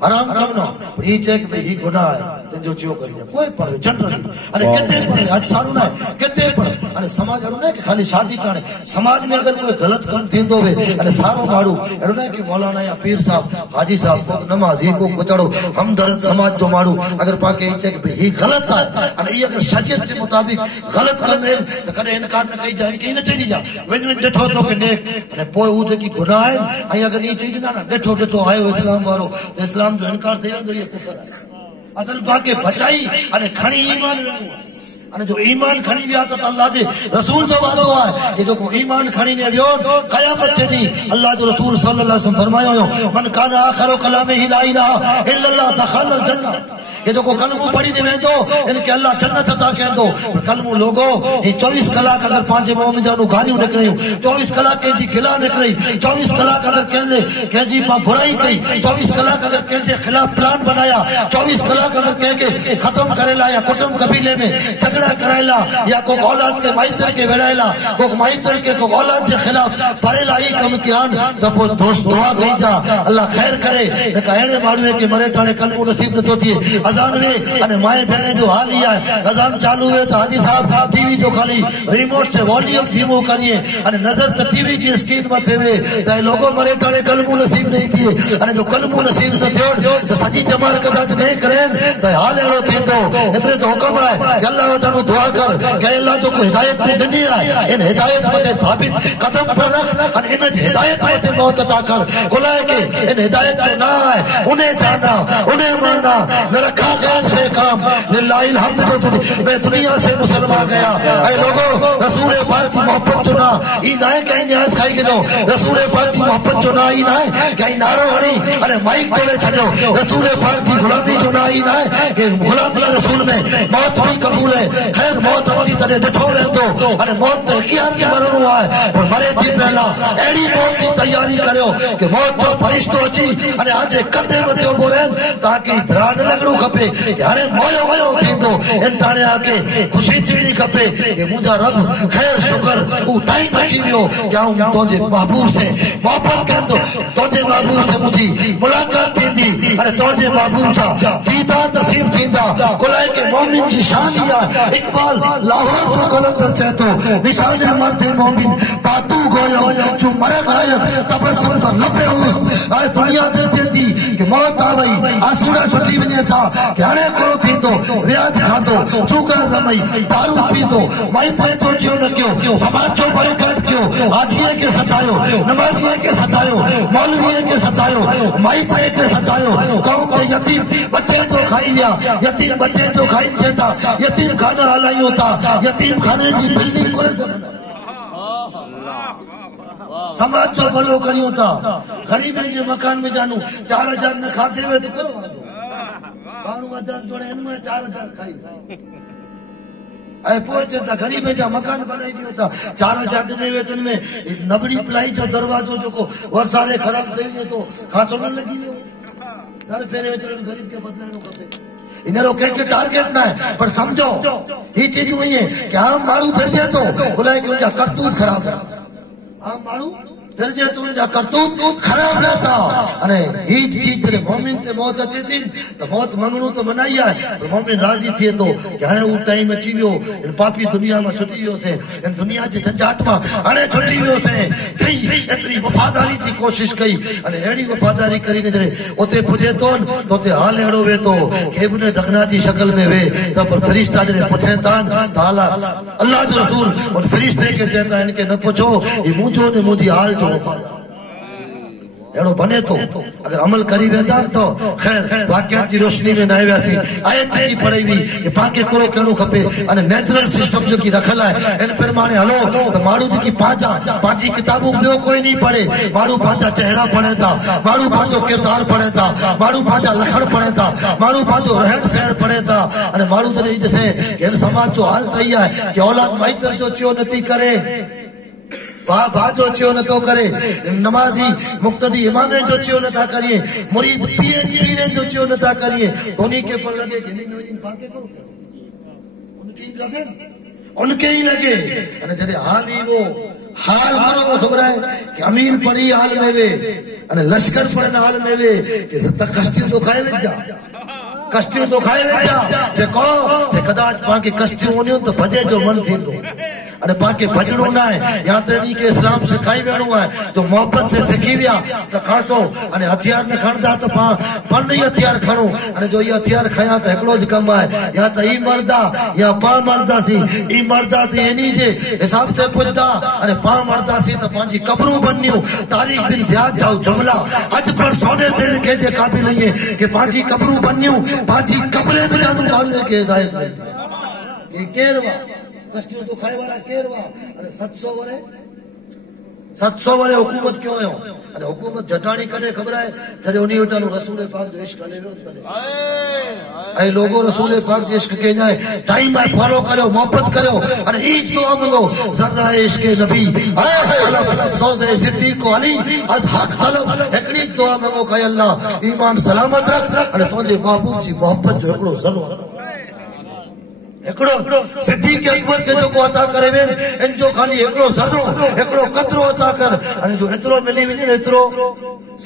आराम करनो पर ई चे कि भाई ही गुनाह है तंजो चियो करिया कोई पर जनरली अने केते पर आज सारू ना केते पर अने समाज एड़ो ना कि खाली शादी टाणे समाज में अगर कोई गलत काम थींदो वे अने सारो माड़ू एड़ो ना कि मौलाना या पीर साहब हाजी साहब को नमाजी को बचाड़ो हमदर्द समाज जो माड़ू अगर पाके ई चे कि भाई ही गलत है अने ई अगर शरीयत के मुताबिक गलत करने तो कदे इनकार न कई जानी कि न चली जा वन डेठो तो के नेक अने पोइ ऊ जेकी गुनाह है आई अगर ई चई ना डेठो डेठो आयो इस्लाम वारो इस्लाम जो इनकार थे तो ये कुफर है असल पाके बचाई अने खणी ईमान अने जो ईमान खणी विया तो अल्लाह जे रसूल जो वादो है कि जो ईमान खणी ने वियो कयामत जे दी अल्लाह जो रसूल सल्लल्लाहु अलैहि वसल्लम फरमायो मन कान आखिर कलाम ही ला इलाहा इल्लल्लाह दखल अल जन्नह ये जो कलमू पढ़ी ने वेंदो इनके अल्लाह जन्नत अता कहंदो कलमू लोगो ये 24 कलाक अगर पांचे मुंह में जानो गालियों निकरियो 24 कलाक के जी गिला निकरी 24 कलाक अगर कहले के जी पा बुराई कई 24 कलाक अगर के खिलाफ प्लान बनाया 24 कलाक अगर कह के खत्म करेला या कुटुंब कबीले में झगड़ा करायला या को औलाद के माइतर के वेड़ायला को माइतर के को औलाद के खिलाफ परेला ही कम ध्यान तो दोस्त दुआ भेजा अल्लाह खैर करे न कहने मारवे के मरे टाणे कलमू नसीब न तो थी अजान वे अने माए बहने जो हाल ही है अजान चालू है तो हाजी साहब टीवी जो खाली रिमोट से वॉल्यूम धीमो करिए अने नजर तो टीवी की स्क्रीन में थे ते लोगो मरे टाणे कलमू नसीब नहीं थी अने जो कलमू नसीब न थियो तो सजी जमार कदाच नहीं करेन तो हाल एड़ो थींदो एतरे तो हुक्म है कि अल्लाह वटानो दुआ कर कि अल्लाह जो को हिदायत तू ॾिनी है इन हिदायत मते साबित कदम पर रख अने इन हिदायत मते मौत अता कर बुलाए के इन हिदायत जो ना है उन्हें जाना उन्हें मानना न रखा काम से काम लिल्लाहिल हम्द जो मैं दुनिया से मुसलमान गया। ऐ लोगों रसूल पाक की मोहब्बत जो ना ई ना है कहीं न्यास खाई गिनो रसूल पाक की मोहब्बत जो ना ई ना है कहीं नारो हणी अरे माइक तोड़े छड़ो रसूल पाक की गुलामी जो ना ई ना है कि गुलामी रसूल में मौत भी कबूल है। खैर मौत अपनी तरह डिठो रहंदो अरे मौत ते ख़ियाल की मरणो है पर मरे थी पहला एड़ी मौत की तैयारी करो कि मौत जो फरिश्तो अची अरे आज कंधे मथे उभो रहन ताकि डरा न लगणो खपे कि हाणे मोयो मोयो थींदो इन ताणे आके खुशी थीणी खपे कि मुंहिंजा रब खैर शुक्र वो टाइम अची वियो कि आऊं तुंहिंजे महबूब से मोहब्बत कंदो तुंहिंजे महबूब से मुंहिंजी मुलाकात थींदी अरे तुंहिंजे महबूब जा दीदार नसीब थींदा गुलाए के मोमिन जी शान इहा इकबाल लाहौर जो कलंदर चए थो निशान मर्द मोमिन पातू गोयो जो मरे गायब तबसम पर लपे हुस आए दुनिया दे थी कि मौत आ वई आसूड़ा छुटी वञे था कि हाणे कोड़ो थींदो रियाज खाधो चूकर रमई दारू पीतो माइत्रे जो जियो न कयो समाज जो बड़ेकट कयो हाजीअ के सतायो नमाज़ीअ के सतायो मौलवीअ के सतायो माइत्रे के सतायो कौम के यतीम बच्चे तो खाई लिया यतीम बच्चे तो खाई था यतीम खाना हलायूं था यतीम खाने की बिल्डिंग को समाज जो भलो करियो था गरीब जे मकान में जानू 4000 न खाते हुए तो करो माण्हू 1000 जोड़े इनमें 4000 खाई ऐं पोइ चवनि था गरीब जा मकान बनाई दियो था 4000 ॾिने हुए तिन में नबड़ी प्लाई जो दरवाजो जेको वरसारे ख़राब थी वञे थो खासो न लॻी वियो दर फेरे वेचारनि गरीब खे बदिलाइणो खपे इनरो कंहिंखे टारगेट न आहे पर समझो ही चीजूं इहे कि आम माण्हू थिरजे थो बुलाए कि उनजा करतूत ख़राब आम माण्हू दर्जे तुंहिंजा करतूत ख़राब रहता अने ही चीज जॾहिं मोमिन ते मौत अचे थी त मौत मंगणो त मनाई आहे पर मोमिन राज़ी थिए थो कि हाणे उहो टाइम अची वियो इन पापी दुनिया मां छुटी वियोसीं इन दुनिया जे झंझाट मां हाणे छुटी वियोसीं कई एतिरी वफ़ादारी जी कोशिश कई अने अहिड़ी वफ़ादारी करी ने जॾहिं उते पुॼे थो त उते हाल अहिड़ो वेह थो के बि दगना जी शक्ल में वेह त पर फ़रिश्ता जॾहिं पुछनि था त हाल अल्लाह जो रसूल उन फ़रिश्ते खे चवनि था हिनखे न पुछो ही मुंहिंजो ने मुंहिंजी हाल जो एड़ो बने तो अगर अमल करी वेंदा तो खैर वाक़ियात की रोशनी में न वियासीं आयत की पढ़ाई हुई कि पाके कोड़ो करणो खपे अने नेचुरल सिस्टम जो की रखल है इन पर माने हलो तो माण्हू जी की पांजी किताबूं ॿियो कोई नहीं पढ़े माण्हू पांजा चेहरा पढ़े था माण्हू पांजो किरदार पढ़े था माण्हू पांजा लखण पढ़े था माण्हू पांजो रहन सहन पढ़े था अने माण्हू जॾहिं ॾिसे कि समाज जो हाल तई है कि औलाद माइतर जो चियो नथी करे बाजो चियो नथो करे नमाजी मुक्तदी इमामे जो चियो नथा करिए मुरीद पीरे जो चियो नथा करिए तो उन्हीं के पर लगे कि नहीं पाके करो उनके ही लगे अने जॾहिं हाल ही वो हाल मानो खबर है कि अमीर पढ़ी हाल में वे अने लश्कर पढ़न हाल में वे कि सत कश्तियों तो खाए वेंदा कश्तियों तो खाए वेंदा जेको कदाच पाके कश्तियों वञो तो भजे जो मन थींदो अरे पाके भजणो ना है यहाँ तो इन्हीं के इस्लाम सिखाई वेणो है तो मोहब्बत से सीखी विया तो खासो अने हथियार न खणदा तो पर नहीं हथियार खणो अने जो ये हथियार खया तो एकड़ो ज कम है या तो ई मरदा या पा मरदा सी ई मरदा थी इन्हीं जे हिसाब से पुछदा अने पा मरदा सी तो पांजी कब्रूं बनियो तारीख बिन ज़ियाद जाओ जुमला अज पर सोने से लिखे जे काबिल नहीं है कि पांजी कब्रूं बनियो पांजी कब्रे में जानू माण्हू के हिदायत ये केरवा कश्तियों तो खाए वाला केरवा अरे 700 वाले हुकूमत क्यों हो अरे हुकूमत जटानी कने खबर है जरे उन्हीं उठानो रसूल पाक जो इश्क ले लो तने ऐ लोगो रसूल पाक जो इश्क के जाए टाइम में फॉलो करो मोहब्बत करो अरे ईद दुआ मांगो जर्रा इश्क नबी अरे तलब सौज़े सिद्दीक को अली अज हक तलब एकड़ी दुआ मांगो कि अल्लाह ईमान सलामत रख अरे तुझे महबूब जी मोहब्बत जो एकड़ो जरूर एकड़ो सिद्दीक अकबर के जो को अता करे वेन इन जो खाली एकड़ो जर्रो एकड़ो कतरो अता कर अने जो एतरो मिली वने एतरो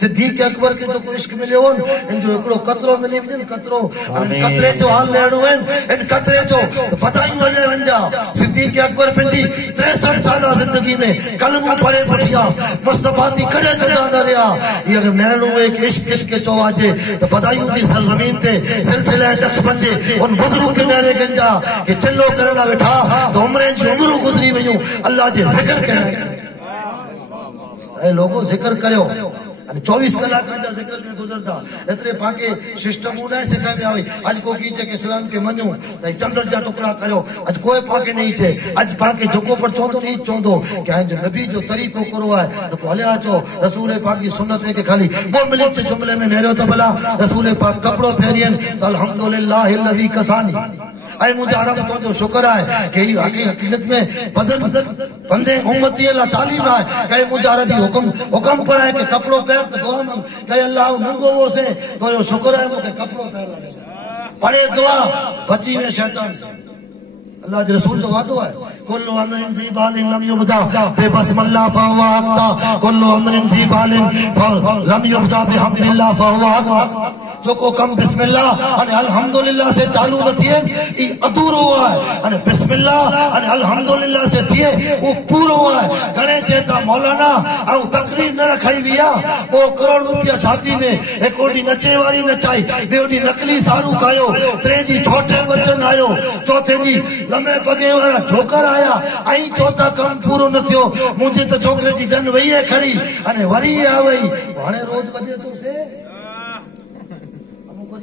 सिद्दीक अकबर के जो को इश्क मिले हो इन जो एकड़ो कतरो मिली वने कतरो अने कतरे जो हाल लेणो है इन कतरे जो तो बताई वने वंजा सिद्दीक अकबर पंजी 63 साल जिंदगी में कलमो पढ़े पठिया मुस्तफा दी करे जुदा न रहा ये अगर नैनो में इश्क के चौवाजे तो बदायूं की सरजमीन ते सिलसिला नक्श पंजे उन बुजुर्ग के नारे गंजा कि चलो करना बैठा तो उम्रें जी उम्र गुजरी वयूं अल्लाह जे जिक्र करे ए लोगो जिक्र करियो 24 कलाक जा जिक्र में गुजरता एतरे पाके सिस्टम उना सिखा में आवे आज को की जे इस्लाम के मनु त चंद्र जा टुकड़ा करो आज कोई पाके नहीं छे आज पाके जोको पर चोंदो नहीं चोंदो क्या जो नबी जो तरीको करो है तो भले आचो रसूल पाक की सुन्नत है के खाली 2 मिनट के जुमले में नेरो तो भला रसूल पाक कपड़ो फेरियन अल्हम्दुलिल्लाह अल्लज़ी कसानी आई मुझे आराम तो जो शुक्र है कि हकीकत में बदन बंदे उम्मती अल्लाह तालीम है कहे मुझे अरबी हुक्म पड़ा है कि कपड़ो पहन तो दुआ मांग कहे अल्लाह मंगो वो से तो यो शुक्र है मुझे कपड़ो पहन पढ़े दुआ बची में शैतान से अल्लाह के रसूल जो वादो है कुल्लु अमरिन ज़ी बालिन लम युबदा बिबस्मिल्लाह फहुवा अक्ता कुल्लु अमरिन ज़ी बालिन लम युबदा बिहम्दिल्लाह फहुवा अक्ता जो को कम बिस्मिल्लाह अने अल्हम्दुलिल्लाह से चालू न थिए ई अधूरो है अने बिस्मिल्लाह अने अल्हम्दुलिल्लाह से थिए वो पूरो है घणे चेता मौलाना औ तकरीर न रखाई विया वो करोड़ रुपया शादी में एकोडी नचे वाली नचाई बेओडी नकली सारू कायो त्रेडी छोटे बच्चन आयो चौथे दी लमे पगे वाला ठोकर आया आई चौथा कम पूरो न थियो मुझे तो छोकरे जी जन वही है खरी अने वरी आ वई हाणे रोज वजे तो से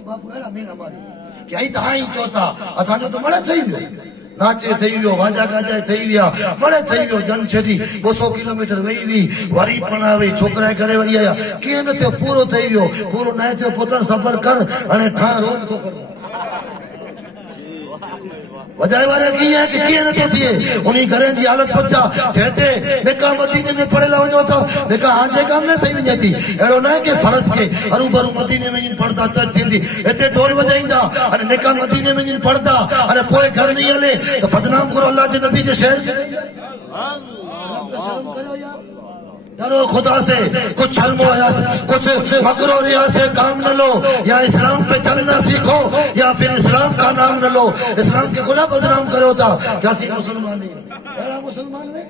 बापू है अमीन हमारी कि आई ताई चौथा असांजो तो मड़े थई वियो नाचे थई वियो वाजा गाजा थई विया मड़े थई वियो जन छडी 200 किलोमीटर वही भी वरी पणा वई छोकरा करे वरी आया के न थियो पूरो थई वियो पूरो न थियो पुत्र सफर कर अने ठा रोज को कर वजाए वाले की है कि किए न तो थिए उन्हीं घरे जी हालत पचा छेते निकाह मदीने में पढ़ेला वजो तो निकाह आजे काम में थई वजती एड़ो ना के फर्ज के हरू भरू मदीने में जिन पढ़दा त थींदी एते ढोल वजाइंदा अने निकाह मदीने में जिन पढ़दा अने पोए घर नहीं हले तो बदनाम करो अल्लाह के नबी जे शहर डरो खुदा से कुछ शर्म आया कुछ मकरो रिया से काम न लो या इस्लाम पे चलना सीखो या फिर इस्लाम का नाम न लो इस्लाम के गुलाम बदनाम करो था क्या सी मुसलमान एड़ा मुसलमान में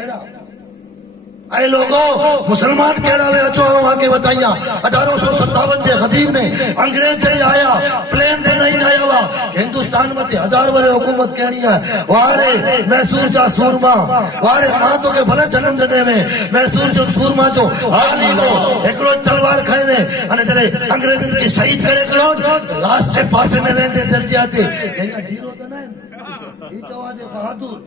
एड़ा आए लोगों मुसलमान केड़ा वे अचो आके बताइया 1857 के गदीर में अंग्रेज चले आया प्लेन पे नहीं आया हुआ हिंदुस्तान में 1000 वर्ष हुकूमत कहनी है वारे मैसूर जा सूरमा वारे मां तो के भले जन्म देने में मैसूर जो सूरमा जो आली को एकड़ो तलवार खाए में अने जरे अंग्रेजन की शहीद करे करो लास्ट के पासे में वेंदे दर्जे आते हीरो तो नहीं ई तो आजे बहादुर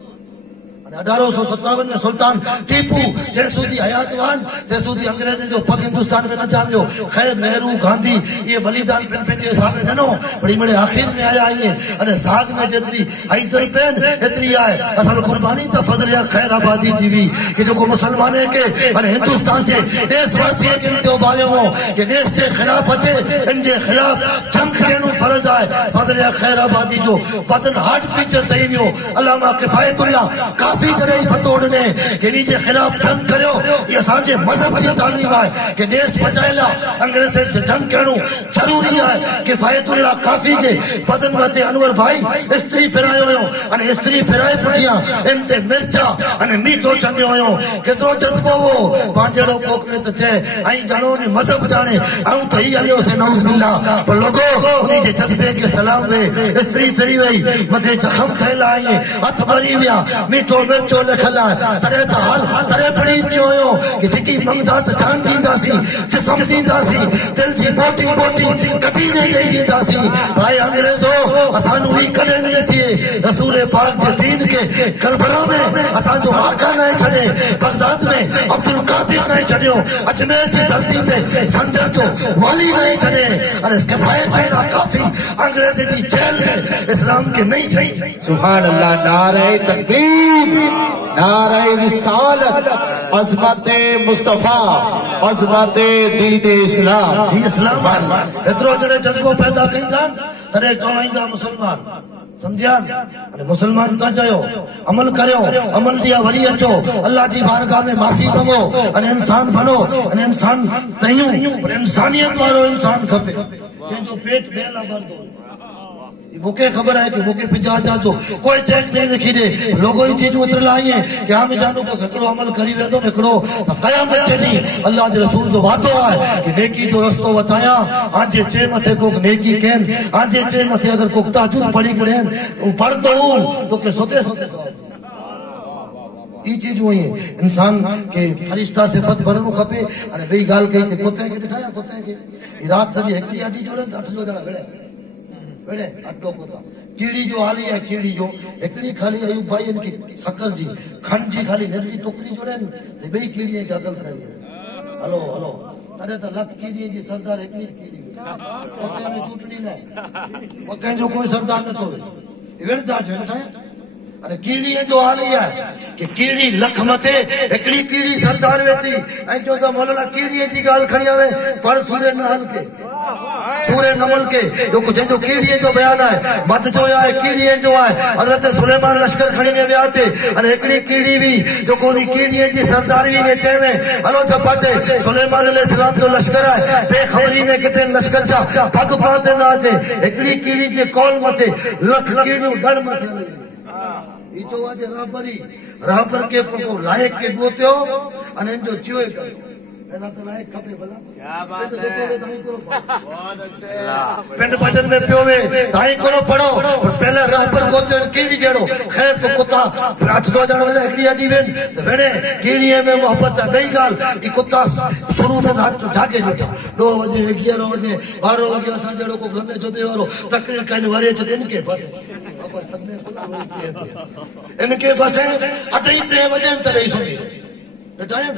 1857 में सुल्तान टीपू जैसूदी हयातवान जैसूदी अंग्रेज जो पग हिंदुस्तान में न जामियो खैर नेहरू गांधी ये बलिदान पिन पे जे सामने ननो बड़ी बड़े आखिर में आया ये अने साग में जेतरी हैदर पेन एतरी आए असल कुर्बानी तो फजल या खैर आबादी जीवी कि जो को मुसलमाने के अने हिंदुस्तान के देशवासी के तो बाले हो कि देश के खिलाफ अचे इनके खिलाफ जंग करनो फर्ज है फजल या खैर आबादी जो पतन हार्ट पिक्चर तईयो अल्लामा किफायतुल्लाह काफी तरह फतोड़ ने कि नीचे खिलाफ जंग करो ये साजे मजहब की तालीम है कि देश बचाएला अंग्रेज से जंग करो जरूरी है किफायतुल्लाह काफी जे बदन वाते अनवर भाई स्त्री फिरायो हो अने स्त्री फिराए पुठिया इनते मिर्चा अने मीठो चन्यो हो केतरो जज्बो हो पांजड़ो कोकने तो छे आई जणो ने मजहब जाने आऊं तो ही अलियो से नौज बिल्ला पर लोगो उन्हीं के जज्बे के सलाम वे स्त्री फिरी वई मथे जख्म थैला आई हथ भरी विया मीठो मिर्चो लिखला तरे त हाल तरे पड़ी चोयो कि जेकी मंगदा त जान दींदासी जिस्म दींदासी दिल जी बोटी बोटी कदी नहीं दे दींदासी भाई अंग्रेजो असानु ही कदे नहीं थिए रसूल पाक के दीन के करबला में असा जो आका नहीं छड़े बगदाद में अब्दुल कादिर नहीं छड़ियो अजमेर की धरती पे संजर जो वाली नहीं छड़े और इसके फायदे काफी अंग्रेज की जेल में इस्लाम के नहीं छड़े सुभान अल्लाह नारे तकबीर नारे रिसालत अज़मत मुस्तफा अज़मत दीन इस्लाम इस्लाम एतरो जने जज्बो पैदा कईंदा तरे चवंदा मुसलमान समझियान अने मुसलमान का जायो अमल करियो अमल दिया वरी अचो अल्लाह जी बारगाह में माफी मांगो अने इंसान बनो अने इंसान तयूं पर इंसानियत वालो इंसान खपे जो पेट बेला भरदो मुके खबर है कि मुके पिजा जाचो कोई चेक नहीं लिखी दे लोगों ही चीज उतर लाई है कि हम जानो को घकड़ो अमल करी वेंदो निकड़ो तो कयामत चनी अल्लाह के रसूल जो वादो है कि नेकी जो रस्तो बताया आजे चे मथे को नेकी केन आजे चे मथे अगर को ताजुद पड़ी करेन पढ़ दो तो के सोते सोते ई चीज हुई है इंसान के फरिश्ता सिफत बनणो खपे। अने ॿई ॻाल्हि कई कि कुते खे ॾिठा कुते खे रात सॼी हिकिड़ी अडी जोड़े 8 जो ॼणा वेड़े अड्डो कोता कीड़ी जो हाली है कीड़ी जो हिकिड़ी खाली अयूब भाई इनकी शक्कर जी खंड जी खाली नंढड़ी टोकरी जोड़े ते ॿई कीड़ी खे अकल कई हलो हलो तॾहिं त लख कीड़ी जी सरदार हिकिड़ी कीड़ी कुते में चूंटणी न कुते जो कोई सरदार नथो वेड़दा वेठा। अरे कीड़ी जो हाल ही है कि कीड़ी लख मथे हिकिड़ी कीड़ी सरदार वेठी ऐं चो त मौलाना कीड़ी जी ॻाल्हि खणी आवे पर सूर्य नहल के सूर्य नमल के जो जंहिंजो कीड़ीअ जो बयान है मत जो है कीड़ीअ जो है हज़रत सुलेमान लश्कर खणी ने विया थे अने हिकिड़ी कीड़ी भी जो कोनी कीड़ीअ जी सरदारी ने चए में हलो झपाटे सुलेमान अलैहिस्सलाम जो लश्कर है बेखबरी में किथे लश्कर जा पग पाते ना अचे हिकिड़ी कीड़ी जे कौल मथे लख कीड़ियूं दर मथे ई जो आज राहबर के पको लायक के गोत्यो अने जो चियो पहला तो लायक खपे भला क्या बात है बहुत अच्छे पिंड भजन में पियो वे दाई करो पढ़ो और पहले राहबर गोत्यो कीड़ी जेड़ो खैर तो कुत्ता 8-9 ॼणा वेड़े हिकिड़ी अडी वेन तो वेड़े कीड़ीअ में मोहब्बत है ॿई ॻाल्हि ई कुत्ता शुरू में रात जागे ॾिठा 2 बजे 11 बजे 12 बजे असां जेड़ो को घर में जोते वारो तकरीर कनि वरे तो इनके बस इनके बस 2:30 बजे तॾहिं सुम्ही टाइम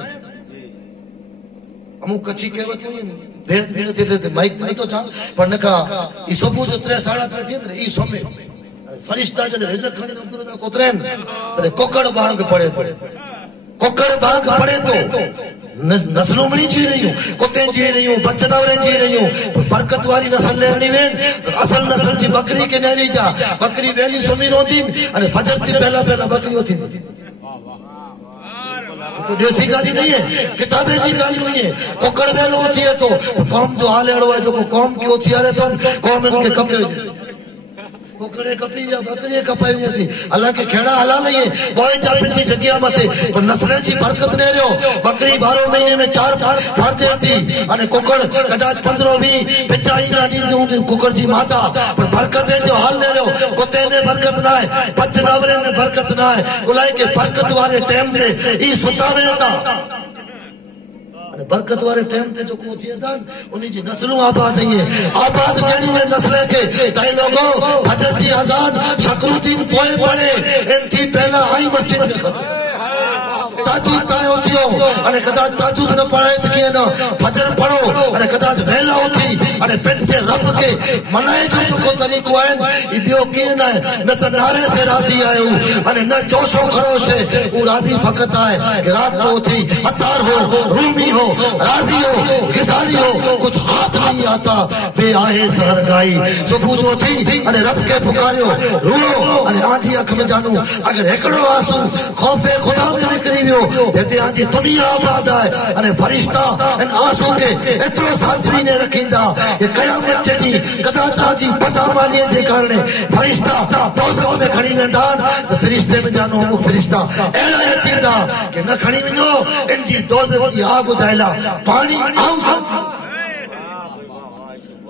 अमुक कच्छी कहेवत हुई भेद भेड़ थे माइक नहीं तो था पर नका ई सुबह जो 3 साढ़ा 3 थे ई सोमे फरिश्ता जने रिज़्क़ खणी अब्दुल दा कोतरेन तने कोकड़ बांग पड़े तो नस्लों में जी रही हूँ कुत्ते जी रही हूँ बच्चनावरे जी रही हूँ बरकत वाली नस्ल लेनी वेन असल नस्ल जी बकरी के नहरी जा बकरी वेली सुमी रोदी अने फजर थी पहला बकरी होती देसी गाली नहीं है किताबे जी गाली हुई है कोकड़ वेलो होती है तो कौम जो हाल अड़ो है जो कौम की होती है तो कौम इनके कपड़े कोकड़े कपी या बकरी कपाई थी हालांकि खेड़ा हला नहीं है बोए जा पिंडी जगह मथे पर नस्ल जी बरकत ने रहो बकरी 12 महीने में 4 फाते थी अने कोकड़ कदाच 15-20 पिचाई ना दी कोकड़ जी माता पर बरकत जो हाल ने रहो कुत्ते में बरकत ना है बच्चनावरे में बरकत ना है बुलाए के बरकत वाले टाइम ते ई सुता में था बरकत वाले टाइम ते जो को थिए था उन्हीं जी नस्लों आबाद नहीं है आबाद कहनी में नस्ल के कई लोगों फजर जी अजान शकरुद्दीन पोए पड़े इनकी पहला आई मस्जिद में ताजुद ताने होती हो अने कदाच ताजुद न पढ़ाए तो किए ना फजर पढ़ो अने कदाच वेला उठी अने पेट से रब के मनाए जो को तरीको है ई बियो किए ना न तो नारे से राजी आयो अने न जोशो खरोश है वो राजी फकत है कि रात को उठी अतार हो रूमी हो राजी हो गिजारी हो कुछ हाथ नहीं आता बे आए सहर गाई सुबह जो उठी अने रब के पुकारियो रो अने आधी अख में जानू अगर एकड़ो आंसू खौफे खुदा में निकली जेते आज दुनिया आबाद है अने फरिश्ता इन आंसू के एतरो साजवी ने रखिंदा ये कयामत चली कदाच आज बदामानी जे कारण फरिश्ता दोज़ख में खणी वेंदान तो फरिश्ते में जानो अमुक फरिश्ता एड़ा थींदा कि न खणी वञो इन जी दोज़ख जी आग बुझाइला पानी आऊ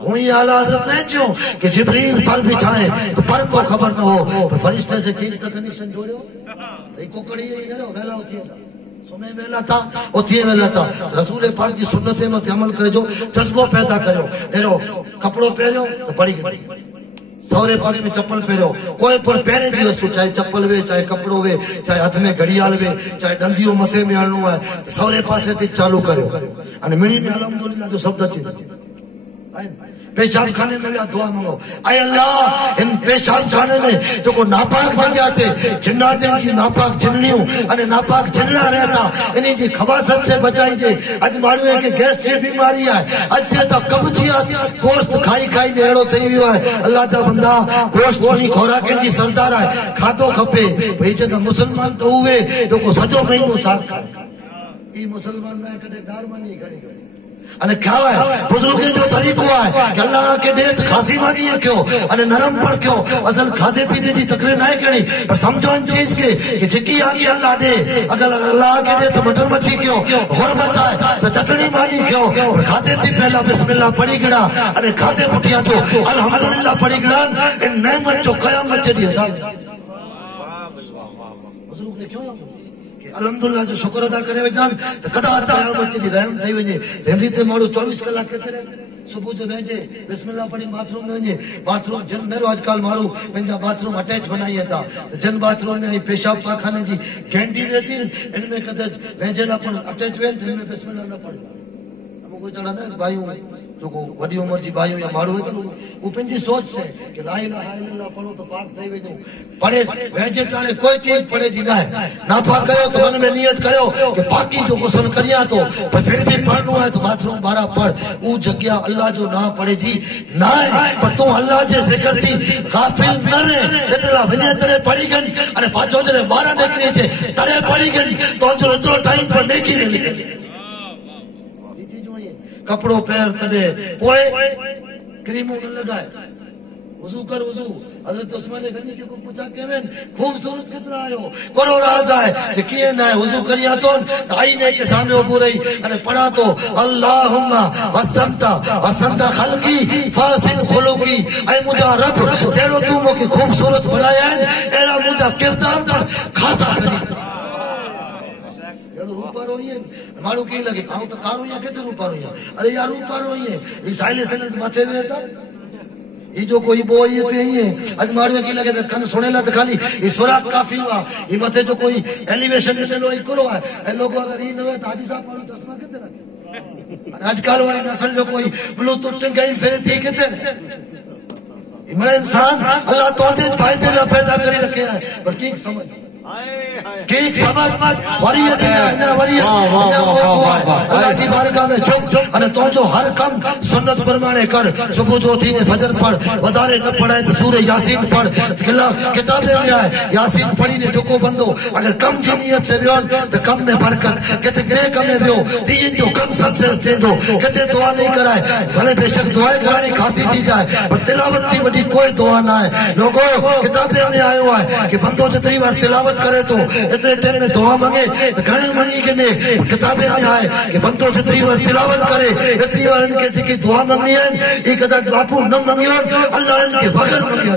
वही आला हज़रत ने क्यों कि जिब्रील पर बिछाए तो पर को खबर न हो पर फरिश्ते से केस का कनेक्शन जोड़ो ये कोकड़ी ये करो वेला होती है समय वेला था होती वेला था रसूल पाक की सुन्नत में अमल करे जो जज्बो पैदा करो एरो कपड़ो पहनो तो पड़ी गई सौरे पानी में चप्पल पहनो कोई पर पहने जी वस्तु चाहे चप्पल वे चाहे कपड़ो वे चाहे हाथ में घड़ियाल वे चाहे डंदियो मथे में आणनो है तो सौरे पासे थी चालू करो अने मिणी में अल्हम्दुलिल्लाह जो शब्द अचे पेशाब खाने में दुआ मांगो आय अल्लाह इन पेशाब खाने में जो को नापाक जगह थे जिन्नाते जी नापाक जिन्नियों अने नापाक जिन्ना रहता इन्हीं जी खबासत से बचाई जे आज मानवे के गैस की बीमारी है अच्छे तो कब्जियत गोश्त खाई खाई ने एड़ो थई वियो है अल्लाह दा बंदा गोश्त नहीं खोराके जी सरदार है खादो खपे भई जे मुसलमान तो हुए जो को सजो महीनो साथ खाए ई मुसलमान में कदे दारमानी खड़ी अने खावा है बुजुर्ग जो तरीको है कि अल्लाह के देत खासी मानी है क्यों अने नरम पर क्यों असल खादे पीते जी तकरीर ना करी पर समझो इन चीज के कि जिकी आगे अल्लाह दे अगर अल्लाह के दे तो मटर मच्छी क्यों गुरबत है तो चटनी मानी क्यों और खादे थी पहला बिस्मिल्लाह पढ़ी गिड़ा अने खादे पुठिया जो अल्हम्दुलिल्लाह पढ़ी गिड़ा इन नेमत जो कयामत जे दी हिसाब बुजुर्ग ने क्यों अल्हम्दुलिल्लाह जो शुक्र अदा करे वजन तो कदा क़यामत जी रहम थई वजे। हिंदी ते माण्हू 24 कलाक केतिरे सुबह जो वेजे बिस्मिल्लाह पढ़ी बाथरूम में वजे। बाथरूम जन मेरो आजकल माण्हू पंहिंजा बाथरूम अटैच बनाई था जन बाथरूम में पेशाब पाखाने जी गैंडी रहती इनमें कदे वेजे ना पण अटैच वेन इनमें बिस्मिल्लाह न पढ़ी। हम कोई चढ़ा ना भाइयों जो को वडी उम्र जी भाइयों या माण्हू है तो वो पंहिंजी सोच से कि ला इलाहा इल्लल्लाह पढ़ो तो पाक थई वेजो। पढ़े वेजे ताणे कोई चीज पढ़े जी ना है ना पाक कयो तो मन में नियत कयो कि पाकी जो गुस्ल करिया तो पर फिर भी पढ़नो है तो बाथरूम बारा पढ़। वो जगह अल्लाह जो ना पढ़े जी ना है पर तू अल्लाह जे जिक्र थी गाफिल न रहे इतला वजे तरे पढ़ी गन अरे पाछो जरे बारा निकरी छे तरे पढ़ी गन तो जो इतनो टाइम पर नेकी मिली कपड़ो पैर तड़े पोए क्रीमों न लगाए वजू कर वजू। हजरत उस्मान गनी के को पूछा केवेन खूबसूरत कितना आयो कोनो राज है जे किए ना वजू करिया तो आईने के सामने उबो रही अने पढ़ा तो अल्लाहुम्मा वसंता खलकी फासिन खुलुकी ऐ मुजा रब जेरो तू मोके खूबसूरत बनाया है एड़ा मुजा किरदार पर खासा करी रूपा रोइए मारू की लगे आऊं तो कारू या केते रूपा रोइए अरे यार रूपा रोइए ई साइलेशन माथे में था ये जो कोई बोई पे ही है आज मारू की लगे कन सुनेला तो खाली ये सुराग काफी हुआ ये मथे जो कोई एलिवेशन में लो इकरो है ए लोग अगर ये नवे हाजी साहब मारू चश्मा केते रखे आजकल वाली नस्ल जो कोई ब्लूटूथ टंगाई फेरे थी केते इमरा इंसान अल्लाह तोते फायदे ना पैदा करी रखे है पर ठीक समझ अल्लाह जी बारगाह में झुक अने तो जो हर कम सुन्नत परमाणे कर सुबह जो थी ने फजर पढ़ वधारे न पढ़ाए तो सूरह यासीन पढ़ किताबे में आए यासीन पढ़ी ने झुको बंदो अगर कम जी नियत से वियो तो कम में बरकत केते बे कम में वियो दीन जो कम सक्सेस देंदो केते दुआ नहीं कराए भले बेशक दुआ करानी खासी चीज है पर तिलावत की बड़ी कोई दुआ ना है। लोगों किताबे में आयो है कि बंदो जितनी बार तिलावत करे तो इतने टाइम में दुआ मांगे तो घणे मंगी के ने किताबे में आए कि बंदो जितनी बार तिलावत करे इतनी बार इनके जेकी दुआ मांगनी है ये कदा बापू न मंगियो अल्लाह इनके बगैर मंगियो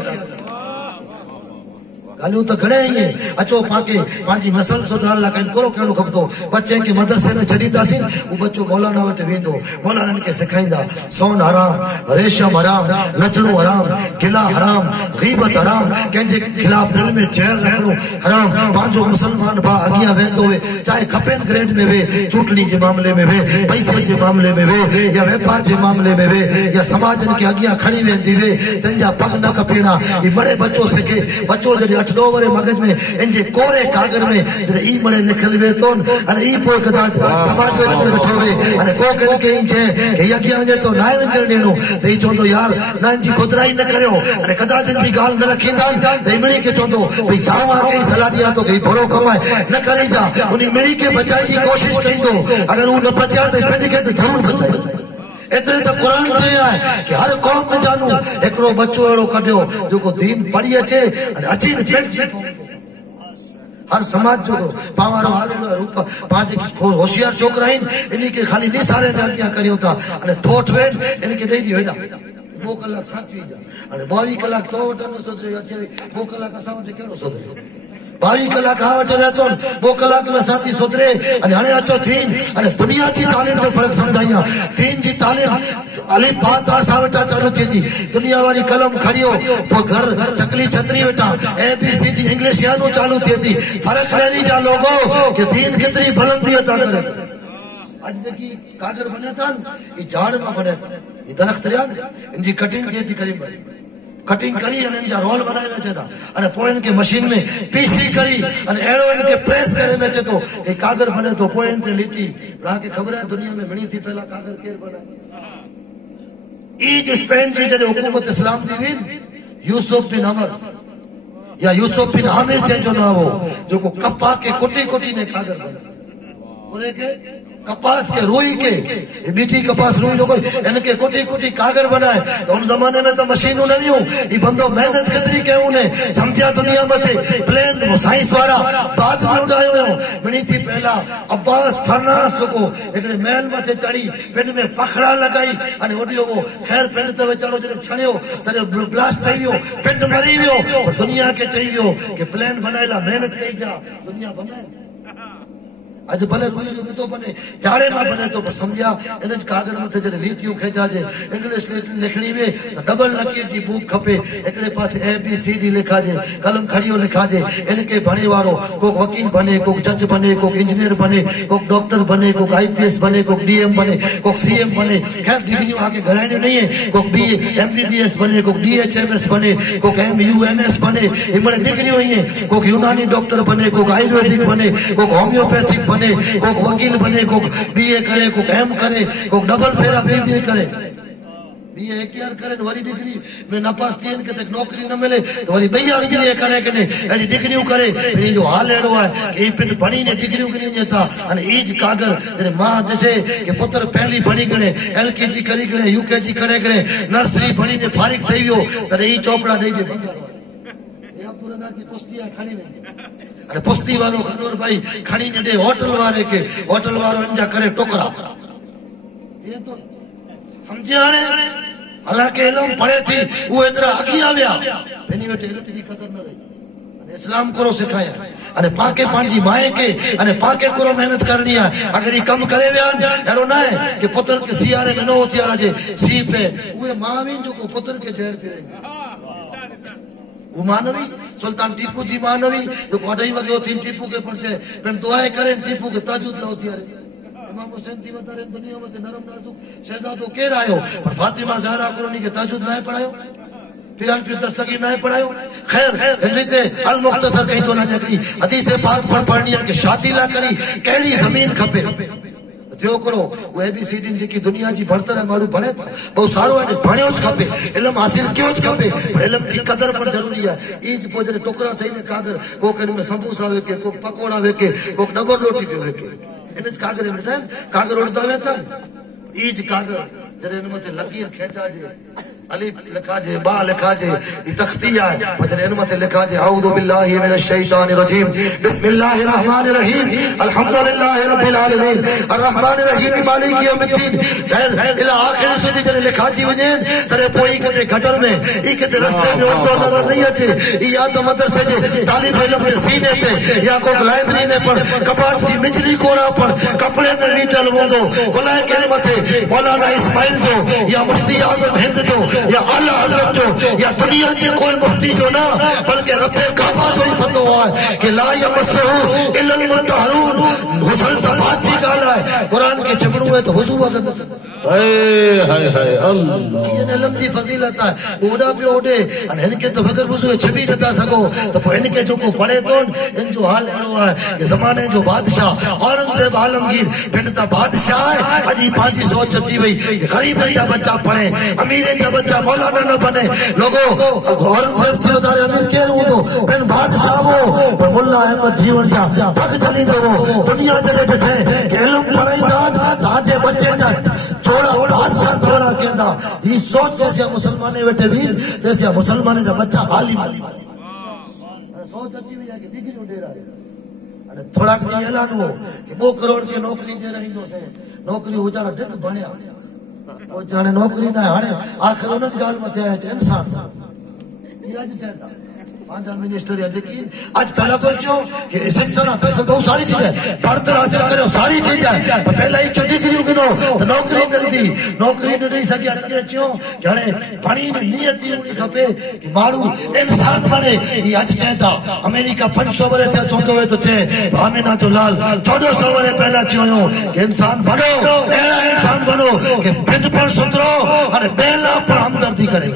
गालियों तो घणे ही अचो पाके पांजी नस्ल सुधार ला कन कोरो केड़ो खपतो बच्चे के मदरसे में छडीदासीं वो बच्चो मौलाना वट वेंदो मौलाना के सिखाइंदा सोन हराम रेशम हराम नचणो हराम गिला हराम गीबत हराम केंजे खिलाफ दिल में जहर रखनो हराम पांचो मुसलमान बा अगिया वेंदो वे चाहे खपेन ग्रेड में वे चूटनी के मामले में वे पैसे के मामले में वे या व्यापार के मामले में वे या समाज के अगिया खड़ी वेंदी वे तंजा पग न कपीना ये बड़े बच्चों से के बच्चो जे 8 वरे मगज में इंजे कोरे कागर में जरे ई मणे लिखल वे तो अने ई पोइ कदा समाज में बैठो वे अने को कन के इंजे के यकिया वजे तो नाय वंजण देनो त ई चोंदो यार ना जी खुदराई न करियो अने कदा दिन जी गाल न रखींदा त मिणी के चोंदो भई सावा के सलाह दिया तो के भरो कमाए न करी जा उनी मिणी के बचाई की कोशिश कइंदो अगर उ न बचा त पिंड के तो जरूर बचाई। इतने तो कुरान चया है कि हर कौम में जानू एकरो बच्चो एड़ो कढियो जो को दीन पढ़ी अचे अची हर समाज जो पावारो हालो रूप पांच होशियार छोकरा इन्हीं के खाली निसारे में अगिया करियो था अने ठोठ वेन इनके दे दियो हेडा 2 कलाक साथी जा अने 22 कलाक तो वटनो सोचरे अचे 2 कलाक असा वटे केड़ो सोचरे 22 कलाक आ वटे रहतो 2 कलाक में साथी सोचरे अने हणे अचो थीन अने दुनिया की तालीम जो फर्क समझाइया दीन जी तालीम अलिफ बा ता सा वटा चालू थी थी दुनिया वाली कलम खड़ियो तो घर चकली छतरी वटा ABCD इंग्लिश यानो चालू थी थी फर्क नहीं जा लोगो कि दीन कितनी बुलंदी अता करे। आज देखी कागर बने था ये झाड़ में बने था ये दरख्त रिया इनकी कटिंग की थी करीब कटिंग करी अने इनजा रोल बनाए वेचे था अने पोइ इनके मशीन में पीसी करी अने एड़ो इनके प्रेस करे वेचे तो ये कागर बने तो पोइ इनते लिटी राके खबर है दुनिया में घणी थी पहला कागर केर बनाए ईज स्पेन जी जने हुकूमत इस्लाम दी वीन यूसुफ बिन अमर या यूसुफ बिन आमिर जो ना हो जो को कपा के कुटी कुटी ने कागर बना पूरे के कपास के रुई के मीठी कपास रुई लोग इनके कुटी कुटी कागर बनाए तो उन जमाने में तो मशीनों नहीं हो ये बंदो मेहनत कतरी के उन्हें समझा दुनिया में थे प्लेन साइंस वाला बाद में उड़ायो हो बनी थी पहला अब्बास फरनास को एकड़े महल मथे चढ़ी पिंड में पखड़ा लगाई अने ओडियो वो खैर पिंड ते वेचारो जने छणियो तने ब्लास्ट थई वियो पिंड मरी वियो और दुनिया के चई वियो कि प्लेन बनाएला मेहनत कई जा दुनिया बनाए अज भले रुई जो तो बने जाड़े ना बने तो समझा इन कागर मथे जरे लीटियूं खेचाजे इंग्लिश लिखणी वे तो डबल लकी जी बुक खपे एकड़े पासे ABCD लिखाजे कलम खड़ियो लिखाजे इनके भणे वारो को वकील बने को जज बने को इंजीनियर बने को डॉक्टर बने को IPS बने को DM बने को CM बने खैर डिग्रियों आगे घराने नहीं है को BA MBBS बने को DHMS बने को MUNS बने इमड़े डिग्रियों ही है को यूनानी डॉक्टर बने को आयुर्वेदिक बने को होम्योपैथिक बने को वकील बने को BA करे को M करे को डबल फेरा BBA करे BA एक यार करे वरी डिग्री में नापास थी इनके तक नौकरी न मिले तो वरी BA करे के ने एडी डिग्रियों करे इन जो हाल एड़ो है कि पिन बणी ने डिग्रियों के नहीं था अने ईज कागर तेरे मां दसे के पुत्र पहली बणी गणे LKG करी गणे UKG करे गणे नर्सरी बणी ने फारिग थईयो तरे ई चोपड़ा दे दे बंगार ये अब तुरंत की कुश्तियां खड़ी नहीं अरे पुस्ती वालो खनोर भाई खड़ी ने दे होटल वारो अंजा करे टोकरा ये तो समझे आने हालांकि इल्म पढ़े थी वो इधर आगे आव्या पेनी वेटे इल्म जी कदर न रही अने इस्लाम करो सिखाया अने पाके पांजी माए के अने पाके करो मेहनत करनी है अगर ये कम करे व्यान एड़ो ना है कि पुत्र के सियारे में नो होतियारा जे सी पे वो मावी जो को पुत्र के जहर फिरेंगे वो मानवी सुल्तान टीपू जी मानवी जो कोडई वगे तीन टीपू के पड़चे पेन दुआएं करें टीपू के ताजुद लाओती यार इमाम हुसैन दी बता रहे दुनिया में नरम नाजुक शहजादो के आयो पर फातिमा ज़हरा कुरानी के ताजुद ना पढ़ायो फिर दस्तगीर ना पढ़ायो खैर हिंदीते अल मुख्तसर कहीं तो ना जकड़ी हदीस पाक पढ़नी है कि शादी ला करी केड़ी जमीन खपे थियो करो वो ABCD जी दुनिया जी भरतर है मारू भणे बहुत सारो है भणियो ज खपे इल्म हासिल क्यों ज खपे इल्म की कदर पर जरूरी है ईज पोजरे टोकरा थई ने कागर को कन में समोसा वेके को पकोड़ा वेके को डबर रोटी पे वेके इन कागर में था कागर उड़ता वेता ईज कागर जरे इन मते लकीर खेचा जे अलिफ लिखा जे बा लिखा जे तख्तिया वजन इन मते लिखा जे औदु बिल्लाहि मिनश शैतानिर रजीम बिस्मिल्लाहिर रहमानिर रहीम अल्हम्दुलिल्लाहि रब्बिल आलमीन अर्रहमानिर रहीम मालिक यौमिद्दीन खैर इला आखिर से जरे लिखा जी वने तरे पोई के गटर में ई के रास्ते में उठो नजर नहीं आचे या तो मदरसे जे तालिब इल्म के सीने पे या को लाइब्रेरी में पर कपाट जी मिजली कोरा पर कपड़े में लीटल वंदो बुलाए के मथे मौलाना इस्माइल जो या मुफ्ती आजम हिंद जो या आला हजरत जो या दुनिया के कोई मुफ्ती जो ना बल्कि रब्बे काबा जो ही फतो है कि ला यमसहु इल्लल मुतहरून हुस्न तबात जी गाला है कुरान के चमड़ू है तो वजू वगन हाय हाय अल्लाह ये इल्म की फजीलत है ओडा पे ओडे अन इनके तो बगैर वजू छबी नता सको तो इनके जो को पढ़े तो इन जो हाल एड़ो है ये जमाने जो बादशाह औरंगजेब आलमगीर पिंड दा बादशाह है अजी पांजी सोच अची वई गरीब का बच्चा पढ़े अमीर का बच्चा मौलाना न बने लोगों औरंगजेब थी वधारे अमीर केर हूंदो पिन बादशाह वो पर मुल्ला अहमद जीवन जा भग चली दो दुनिया जरे बैठे कि इल्म पढ़ाईंदा ताजे बच्चे ना छोड़ा बादशाह थोड़ा कहंदा ये सोच जैसे मुसलमाने बैठे वीर जैसे मुसलमाने का बच्चा आलिम सोच अची वई कि डिग्री दे रहा है थोड़ा डी ऐलान हो कि 2 करोड़ की नौकरी दे रही दो से नौकरी उजाड़ा ढक बणिया वो जाने नौकरी ना हाणे आखिर उन गाल मथे है इंसान ये आज चाहता पांच मिनिस्टर या लेकिन आज पहला कोई क्यों कि शिक्षा ना पैसा बहुत सारी चीजें पढ़कर हासिल करो सारी चीजें पहला ही जो डिग्री गिनो तो नौकरी मिलती नौकरी नहीं सकी अतरे क्यों घणे पढ़ी नियत ही खपे कि मारू इंसान बने ये आज चाहता अमेरिका 500 वर्ष थे चौथो है तो चे आमिना तो लाल 1400 वर्ष पहला क्यों कि इंसान बनो ऐसा इंसान बनो कि पिंड पर सुधरो और बेला पर हमदर्दी करे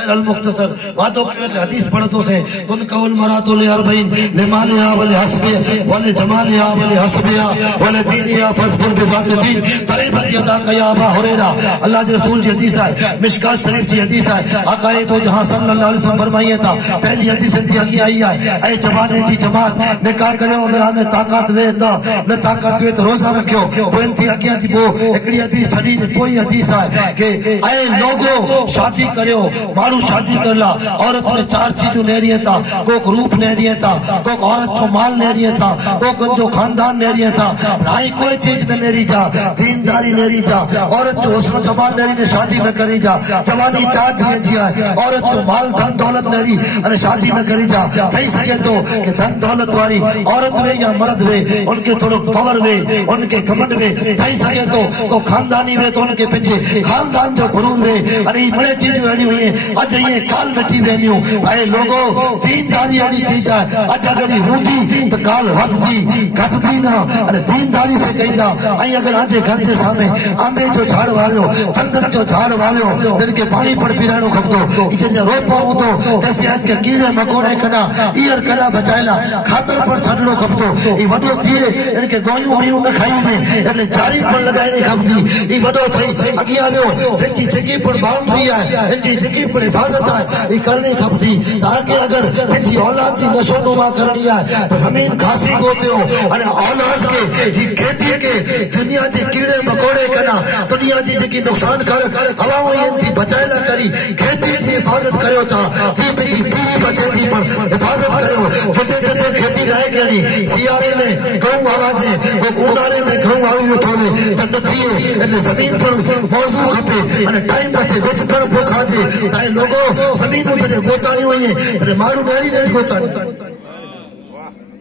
अल मुख्तसर बातों के हदीस पढ़तो से तुन कौल मरातो ले अरबईन ले मालिया वले हसबे वले जमालिया वले हसबिया वले दीनिया फसबुल बिजात दीन तरीबत अदा कया अबा हुरैरा अल्लाह के रसूल की हदीस है मिशकात शरीफ की हदीस है आकाए तो जहां सल्लल्लाहु अलैहि वसल्लम फरमाइए था पहली हदीस थी अगी आई है ए जमाने की जमात निकाह करो अगर हमें ताकत वे तो न ताकत वे तो रोजा रखियो कोई थी अगिया थी वो एकड़ी हदीस छड़ी कोई हदीस है कि ए लोगो शादी करो मारू शादी करला औरत में 4 चीजों ले रही था, कोक रूप ले रही था, कोक औरत को माल ले रही था, कोक जो खानदान ले रही था, नाई कोई चीज न ले रही जा, दीनदारी ले रही जा, औरत जो उसमें जवान ले रही ने शादी न करी जा, जवानी 4 दिए जिया, औरत जो माल धन दौलत ले रही अरे शादी न करी जा, थी सके तो कि धन दौलत वाली औरत वे या मर्द वे उनके थोड़ो पावर वे उनके घमंड वे, थी सके तो खानदानी वे तो उनके पिछे खानदान जो गुरूर वे अरे बड़े चीज अड़ी हुई है अज ये काल बेटी वेनियो अरे लोगो दीनदारी अड़ी चीज है अज अगर हूंदी तो काल वधदी घटदी ना अरे दीनदारी से कहंदा आई अगर आजे घर जे सामने आंबे जो झाड़ वाव्यो चंदन जो झाड़ वाव्यो दिल के पानी पर पीराणो खपतो इजे रो पाऊं तो जैसे आज के कीड़े मकोड़े कना ईयर कना बचायला खातर पर छडणो खपतो ई वडो थिए इनके गोयूं में न खाई दे એટલે જારી પણ લગાઈને ખપતી ઈ વડો થઈ અગી આવ્યો જેની જગ્યા પર બાઉન્ડરી है इनकी जगह पर हिफाजत है ये करनी खपती ताकि अगर इनकी औलाद की नशोनुमा करनी है तो जमीन खासी होते हो अरे औलाद के जी खेती के दुनिया के कीड़े मकोड़े करना दुनिया की जगह नुकसान कर हवाओं इनकी बचाएला करी खेती की हिफाजत करो था ती मेरी पीढ़ी बचे थी पर हिफाजत करो छोटे छोटे खेती रह गई सियारे में गहूं आवाजे वो उनारे में गहूं आवी उठोने तब नथिए એટલે जमीन पर मौजू खपे અને टाइम पे विच पर भूखा जे ताए लोगो जमीन उते गोताणी हुई है अरे मारू नारी ने गोताणी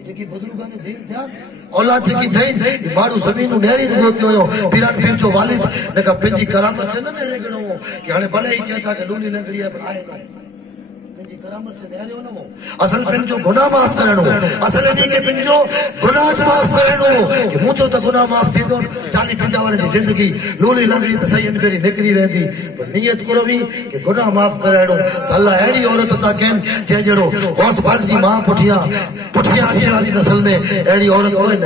जेकी बुजुर्गां ने दीन था औलाद की थई मारू जमीन नेरी गोते होयो पीरान पीर जो वालिद ने का पेजी करामत से न रेगणो कि हाने भले ही चेता के लूली लंगड़ी है आए पेजी करामत से नेरी न हो असल पिन जो गुनाह माफ करनो असल नहीं के पिन जो गुनाह माफ करनो कि मुझो तो गुनाह माफ थी दो 40-50 वाले की जिंदगी लूली लंगड़ी तो सही मेरी निकरी रहती पर नियत करो भी कि गुनाह माफ करनो अल्लाह एड़ी औरत ता केन जे जड़ो होस बाग जी मां पुठिया अचे वाली नस्ल में एड़ी औरत होए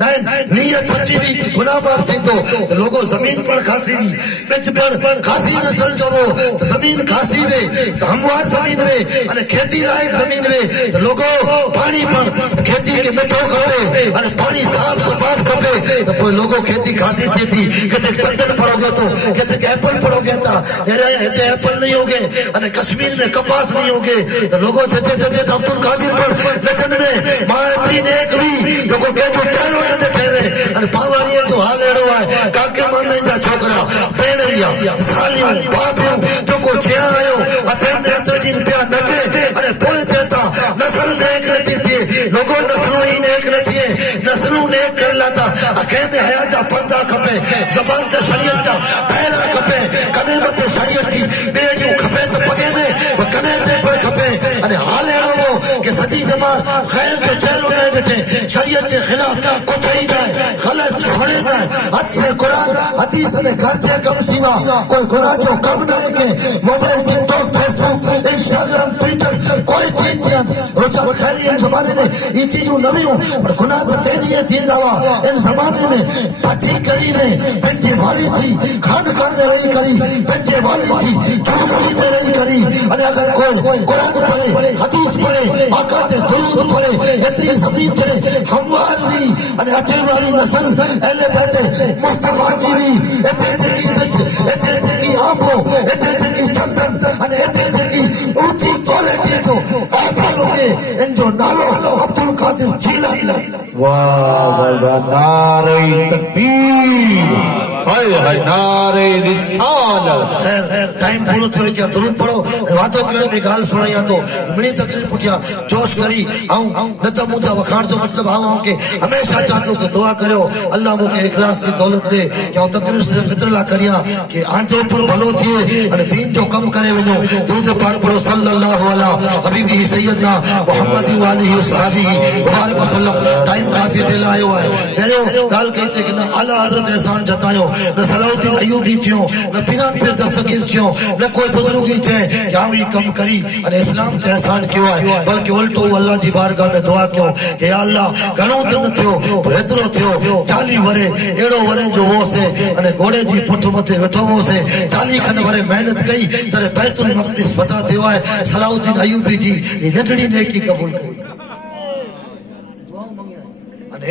न नियत सच्ची भी गुनाह माफ थी तो लोगो जमीन पर खासी भी बिच पर खासी नस्ल जो वो जमीन खासी वे हमवार जमीन वे अने खेती लायक जमीन वे लोगो पानी पर खेती के मिठो खपे अने पानी साफ सफाई खपे तो कोई लोगो खेती खासी थी कदे चंदन पड़ोगे तो कदे एप्पल पड़ोगे ता मेरे इते एप्पल नहीं होगे अने कश्मीर में कपास नहीं होगे तो लोगो जते जते अब्दुल कादिर पर नचन में मायत्री नेक भी लोगो के जो टेरो ने ठेवे अने पावारी जो हाल एड़ो है काके मामे जा छोकरा पेणिया सालियों बापियों जो को थिया आयो अते ने तजी पिया नचे अने पोए देता नस्ल नेक नथी थी लोगो नस्ल ही नेक नथी नस्ल नेक कर लाता अखे में हया जा पर्दा खपे जबान ते शरीयत जा पहला खपे कने मते शरीयत थी बेड़ियों खपे तो पगे में वो कने ते पर खपे अने हाल एड़ो वो कि सजी जमात खैर के चेहरो ने बैठे शरीयत के खिलाफ कुछ ही ना गलत छोड़े ना हद से कुरान हदीस ने घर से कम सिवा कोई गुनाह जो कम ना के mobile TikTok Facebook Instagram Twitter कोई चीज नहीं रोजा खैरी इन जमाने में ये चीजों नवी हूं पर गुनाह तो तेरी है थी दवा इन जमाने में पची करी ने पंजे वाली थी खानकान में रही करी पंजे वाली थी चुगली में रही करी अरे अगर कोई कुरान पढ़े हदीस पढ़े आका ते दुरूद पढ़े इतनी जमीन चढ़े हमवार भी अरे अचे वाली नस्ल एले बैठे मुस्तफा जी भी इतने की बिच इतने की आपो इतने की चंदन अरे इतने की ऊंची क्वालिटी को आप लोगे इन जो नालो अब्दुल कादिर जीलानी वाह वाह नारे तकबीर हाय हाय नारे रिसालत खैर टाइम पूरो थियो क्या दुरूद पढ़ो वादो कयो में गाल सुनाया तो बड़ी तकलीफ पुठिया जोश करी आऊं न तो मुझा वखाण जो मतलब आऊं के हमेशा चाहतो कि दुआ करो अल्लाह मुके इखलास की दौलत दे कि तकलीफ से फितरला करिया कि आंजो पर भलो थिए अने दीन जो कम करे वनो दुरूद पाक पढ़ो सल्लल्लाहु अलैहि हबीबी सैयदना मुहम्मद व आलिहि व सहाबी मुबारक वसल्लम टाइम काफी दिल आयो है मेरो गाल कहते कि न आला हजरत एहसान जतायो न सलाउद्दीन अय्यूबी थियो न पीरान पीर दस्तगीर थियो न कोई बुजुर्गी छे कि आवी कम करी अने इस्लाम ते एहसान क्यों है बल्कि उल्टो अल्लाह जी बारगाह में दुआ क्यों कि या अल्लाह घणो दिन थियो हेतरो थियो 40 वरे एड़ो वरे जो हो से अने घोड़े जी पुठ मथे वेठो हो से 40 खन वरे मेहनत कई तरे बैतुल मक़दिस पता थियो है सलाउद्दीन अय्यूबी जी नंढड़ी नेकी कबूल करी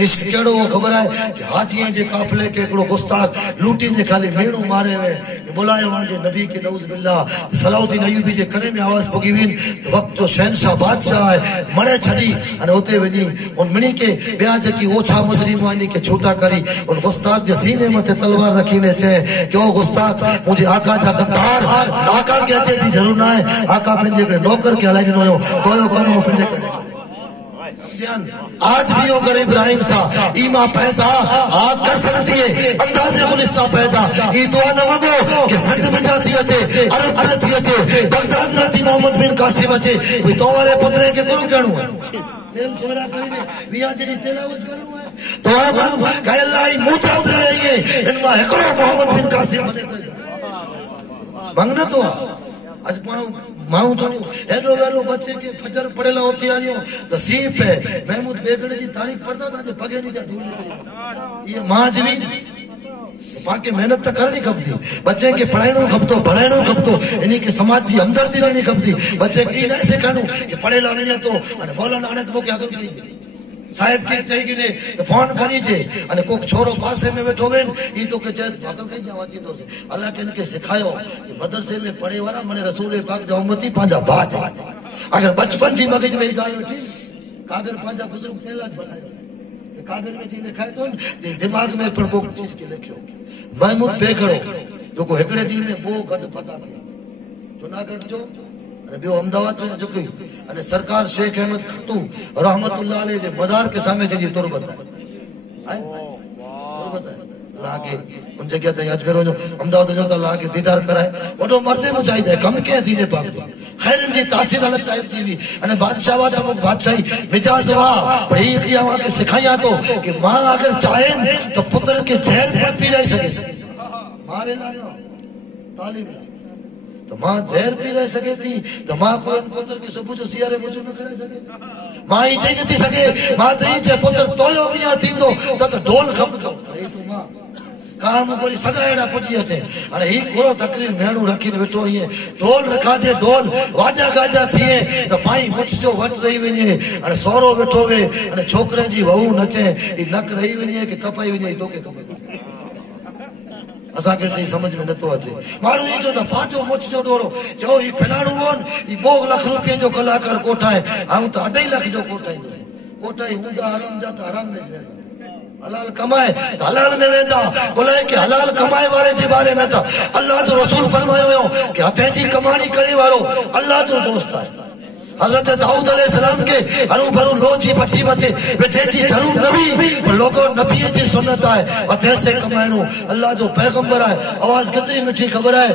इश्क केड़ो वो खबर है कि हाथी जे काफले के एकड़ो गुस्ताख लूटी ने खाली मेणू मारे वे बुलायो वांजे नबी के नऊज बिल्लाह सलाउद्दीन अय्यूबी जे कने में आवाज पुगी विन तो वक्त जो शहंशाह बादशाह है मणे छड़ी अने उते वनी उन मिणी के बिया जकी ओछा मुजरिम वानी के छूटा करी उन गुस्ताख जे सीने मथे तलवार रखी ने चे कि ओ गुस्ताख मुझे आका जा गद्दार आका के अचे जी जरूर ना है आका पंजे नौकर के हलाई नो तो करो पंजे आज भी हो गरीब इब्राहिम सा ईमा पैदा आप कर सकती है अंदाजे गुलिस्ता पैदा ई दुआ न मांगो कि सिंध में जाती अचे अरब में थी अचे बगदाद में थी मोहम्मद बिन कासिम अचे कोई तो वाले पुत्रे के गुरु कहणो है दिल सोरा करीने बिया जड़ी तिलावत करणो है तो हम कहे अल्लाह ई मुझा रहे इनवा एकड़ो मोहम्मद बिन कासिम मंगना तो आज माऊ तो हेडो वेलो बच्चे के फजर पड़ेला होती आनियो तो सीप है महमूद बेगड़े की तारीख पढ़ता था जो पगे नहीं जा धूल ये मां जमी बाकी मेहनत तो करनी खपती बच्चे के पढ़ाइणो खपतो इन्हीं के समाज की हमदर्दी रहनी खपती बच्चे की न सिखाणो कि पढ़ेला नहीं तो अने बोलन आने तो क्या कर साहेब ठीक चाहिए ने तो फोन करीजे अने कोक छोरो पासे में बैठो वेन ई तो के पागल कहीं जा वाची दो अल्लाह के इनके सिखायो कि मदरसे में पढ़े वाला मने रसूल पाक जा उम्मती पांजा बाज अगर बचपन जी मगज में गाल बैठी कागर पांजा बुजुर्ग तेला बनायो कागर में जी लिखाए तो दिमाग में पर कोक चीज के लिखियो महमूद बेगड़ो जो को एकड़े दी में बो गड पता जूनागढ़ जो बियो अहमदाबाद में जो की अने सरकार शेख अहमद खट्टू रहमतुल्लाह अलैह जे मदार के सामने जी तुरबत है तुरबत है लागे उन जगह ते अजमेर जो अहमदाबाद जो तो लागे दीदार कराए वडो मर्दे मुजाहिद है कम के दीने पाक खैरन जी तासीर अलग टाइप जी भी अने बादशाह वा तो बादशाही मिजाज वा पर ई किया वा के सिखाया तो कि मां अगर चाहे तो पुत्र के जहर पी रह सके मारे ना तालीम तो मां जहर पी रह सके थी तो मां को पुत्र के सुबह जो सियारे मुझे न करे सके मां ही चई नथी सके मां चई जे पुत्र तोयो बिया थींदो तो ढोल खपतो मां काम कोई सगाएड़ा पुजी अचे अने ही कोरो तकरीर मेणू रखी बैठो ये ढोल रखा जे ढोल वाजा गाजा थिए तो पाई मुछ जो वट रही वने अने सोरो बैठो वे अने छोकरे जी वहू नचे ई नक रही वने के कपाई वने तो के कपाई असा के ते समझ में नतो अचे माण्हू ई जो त पांचो मुछ जो डोरो जो ई फलाणो वोन ई 2 लाख रुपए जो कलाकार कोठाए हां तो 2.5 लाख जो कोठाई हुंदा हराम जा त हराम में हलाल कमाए तो हलाल में वेंदा बोले कि हलाल कमाए वाले जे बारे में तो अल्लाह तो रसूल फरमायो कि हथे जी कमाणी करे वालो अल्लाह जो दोस्त है हजरत दाऊद अलैहिस्सलाम के हरू भरू लो जी भट्टी मथे बैठे जी जरूर नबी लोगों नबी जी सुन्नत है हथे से कमाइणो अल्लाह जो पैगंबर है आवाज कितनी मिठी खबर है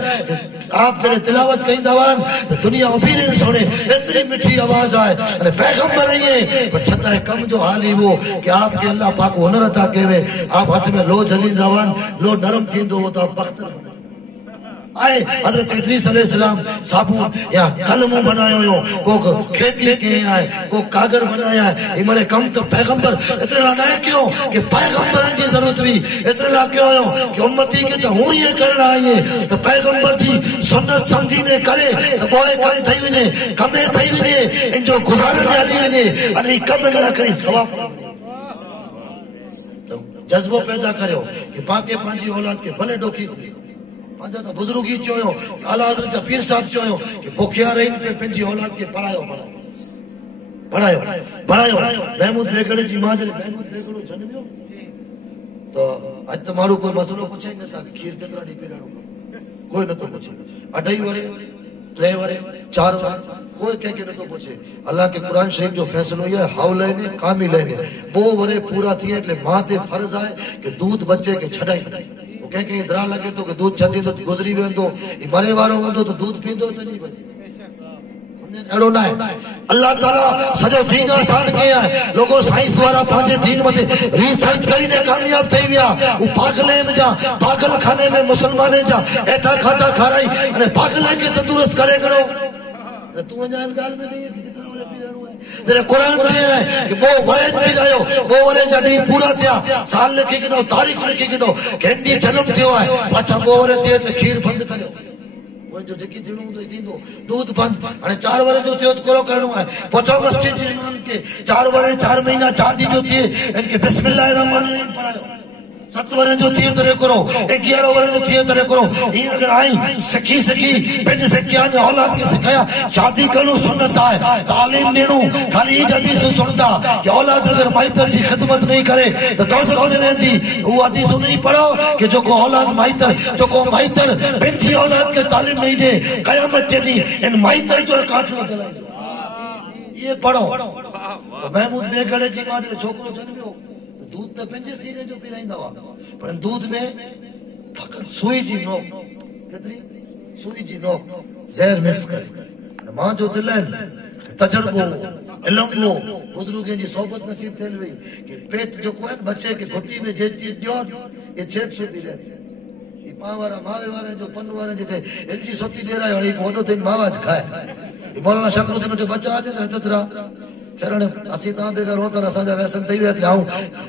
आप जड़े तिलावत कईंदा वन तो दुनिया उभी नहीं सुने इतनी मिठी आवाज है अने पैगंबर है पर छता है कम जो हाल ही वो कि आपके अल्लाह पाक हुनर अता केवे आप हाथ में लो जलींदा वन लो नरम थींदो हो तो बख्तर आए हजरत इदरीस अलैहिस्सलाम साबुन या कलम बनायो हो को खेती के आए को कागर बनाया है इमरे कम तो पैगंबर इतना ना क्यों कि पैगंबर की जरूरत भी इतना क्यों हो कि उम्मती के तो हूं ये करना है तो पैगंबर जी सुन्नत समझी ने करे तो बोए कम थई वने कमे थई वने इन जो गुजारन आली वने अने कम न करी सवाब तो जज्बो पैदा करियो कि पाके पांजी औलाद के भले डोकी पंहिंजा त बुजुर्ग ई चयो आला हज़रत जा पीर साहब चयो कि बुखिया रही पे पंहिंजी औलाद के पढ़ायो महमूद बेगड़े जी मां जे महमूद बेगड़ो जन्मियो तो अज त माण्हू कोई मसलो पूछे न था खीर केतिरा ॾींहं पीराणो कोई नथो पूछे 2.5 वरे 3 वरे 4 वरे कोई कंहिंखे नथो पूछे अल्लाह के कुरान शरीफ जो फैसलो ये हाउलैन कामिलैन 2 वरे पूरा थिए એટલે मां ते फर्ज है कि दूध बच्चे के छडाई कंहिंखे इधरा लगे तो कि दूध छॾी तो गुज़री वेंदो मरे वारो हूंदो तो दूध पींदो त नहीं बचे अड़ो ना अल्लाह ताला सजो दीन आसान किया है लोगो साइंस वाला पांचे दीन मते रिसर्च करीने कामयाब थई विया उ पागले में जा पागल खाने में मुसलमाने जा एटा खाता खाराई अने पागले के तंदुरुस्त करे करो तू अजान गाल में नहीं कितना वाले पीराणो है तेरे कुरान में है कि वो वरे पीरायो वो वरे जडी पूरा थिया साल लिखी गिनो तारीख लिखी गिनो कैंडी जन्म थियो है पाछा वो वरे थिए खीर बंद करियो जो जेकी थिणो हूंदो थींदो दूध बंद हाणे 4 वर जो थियो कोरो करणो है पहुचाओ मस्जिद जे इमाम के 4 वर 4 महीना 4 ॾींहं जो थिए इनके बिस्मिल्लाह रहमान रहीम पढ़ायो 7 वर जो थिए तरे करो 11 वर जो थिए तरे करो ये अगर आई सखी पिंड से क्या ने औलाद के सिखाया शादी करो सुन्नत है तालीम देणो खाली ई हदीस सुनता कि औलाद अगर माइतर जी खिदमत नहीं करे तो दोज़ख में वेंदी वो हदीस नहीं पढ़ो कि जो को औलाद माइतर जो को माइतर पंहिंजी औलाद के तालीम नहीं दे कयामत चली इन माइतर जो काटलो चलाए ये पढ़ो तो महमूद बेगड़े जी मां जो छोकरो जन्मियो दूध तो पंहिंजे सीने जो पीराईंदा हुआ पर दूध में फकत सुई जी नोक केतरी सुई जी नोक ज़हर मिक्स करे मां जो दिल है तजर्बो इल्म वो बुजुर्गों जी सोबत नसीब थियल हुई कि पेट जो को है बच्चे के घुट्टी में जे चीज दियो ये छेप सुधी ले ये पावारा मावे वाले जो पन वाले जेते इंची सोती दे रहा है ये पोडो थिन मावाज खाए ये मौलाना शकरुद्दीन जो बच्चा आजे न ततरा खैरने असी ता बेगर होता असा जा वैसन थई वे लाऊं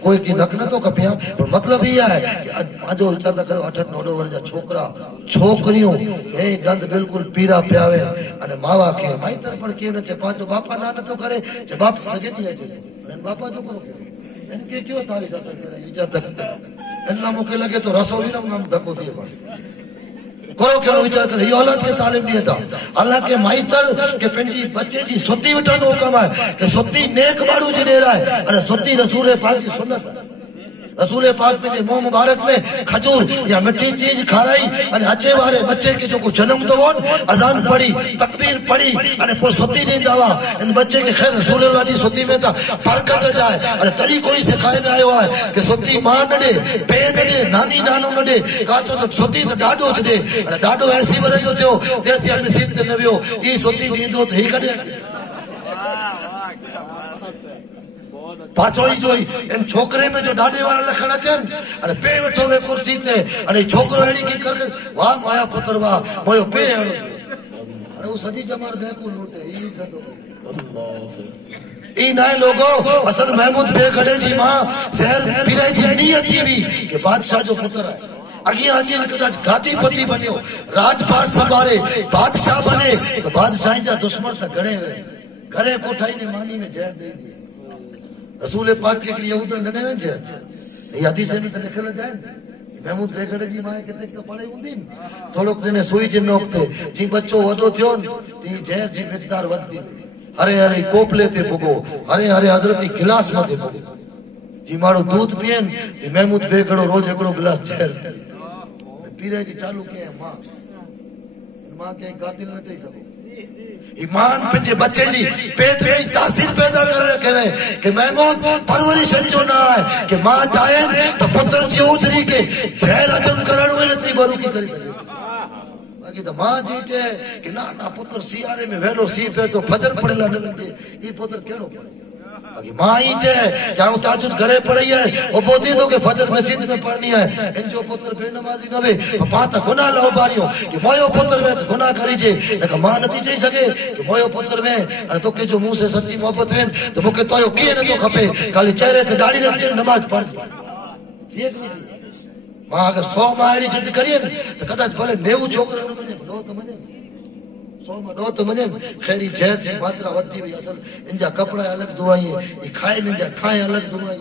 कोई की नक न तो कपिया पर मतलब ये है कि आजो विचार न करो 8-9 वर जा छोकरा छोकरियों ए दंद बिल्कुल पीरा पियावे अने मावा के माइतर पण के न के पांचो बापा ना न तो करे जे बाप सके नहीं है अने बापा जो करो इनके क्यों तारीफ असर करे विचार तक इन्ना मुके लगे तो रसोली नाम धक्को दिए पण करो केड़ो विचार करे ये औलाद के तालीम नहीं था अल्लाह के माइतर के पंजी बच्चे जी सुती वठण हुकम है कि सुती नेक माण्हू जी दे रहा है अरे सुती रसूल पाक जी सुन्नत रसूल पाक में मुंह मुबारक में खजूर या मिठी चीज खाराई अने अचे वाले बच्चे के जो को जन्म दो अजान पढ़ी तकबीर पढ़ी अने पो सुती दींदा हुआ इन बच्चे के खैर रसूलुल्लाह जी सुती में ता बरकत जाए अने तरी कोई सिखाए में आयो है कि सुती मां न दे पे न दे नानी नानो न दे का तो सुती तो डाडो दे अने डाडो ऐसी वर जो थियो जैसे हम सिद्ध न वियो ई सुती दींदो त ही कदे पाछो ही जोई इन छोकरे में जो डाडे वाला लखण अचन अरे पे वेठो वे कुर्सी ते अरे छोकरो एड़ी की कर वाह माया पुत्र वाह मोयो पे अरे वो सदी जमार दे को लूटे ई सदो अल्लाह ई नाए लोगो असल महमूद बेगड़े जी मां जहर पीरे जी नियत थी भी कि बादशाह जो पुत्र है अगिया अची कदाच गादीपति बनियो राजपाट संभाले बादशाह बने तो बादशाह जा दुश्मन त घणे कोठाई ने मानी में जहर दे दी रसूल पाक के लिए उधर न ने जे ये हदीस में तो लिखल जाए महमूद बेगड़े जी मां किते तो पढ़े हुंदी थोड़ो ने सुई जे नोक थे जी बच्चो वडो थियो ती जहर जी मिकदार वधदी अरे अरे कोपले ते पुगो अरे अरे हजरत गिलास में पुगो जी मारो दूध पियन ती महमूद बेगड़ो रोज एकड़ो गिलास जहर पीरे जी चालू के मां के कातिल न थई सको ईमान पंहिंजे बच्चे जी पेट में तासीर पैदा कर रखे है कि महमूद परवरिश जो ना है कि मां चाहे तो पुत्र जी उधरी के जहर हजम करण में नथी बरूकी करे सके बाकी तो मां जी चे कि ना ना पुत्र सियारे में वेलो सी पे तो फजर पड़ेला न लगे ई पुत्र केड़ो बाकी मां ही चे क्या ताजुद घरे पढ़ी है वो बोधी तो के फजर मस्जिद में पढ़नी है इन जो पुत्र बेनमाजी न वे पात गुनाह लो बारियो कि मोयो पुत्र में गुनाह करी जे न मां नथी चई सके कि मोयो पुत्र में अरे तो के जो मुंह से सच्ची मोहब्बत है तो मुके तोयो किए न तो खपे खाली चेहरे ते दाढ़ी रखजे नमाज पढ़ ठीक मां अगर 100 माड़ी जिद करिए तो कदाच भले 90 छोकरा न मने दो तो मने 100 में दो तो मने खैरी जहर की मात्रा वधी हुई असल इनजा कपड़ा अलग धोई ये खाए इनजा ठाए अलग धोई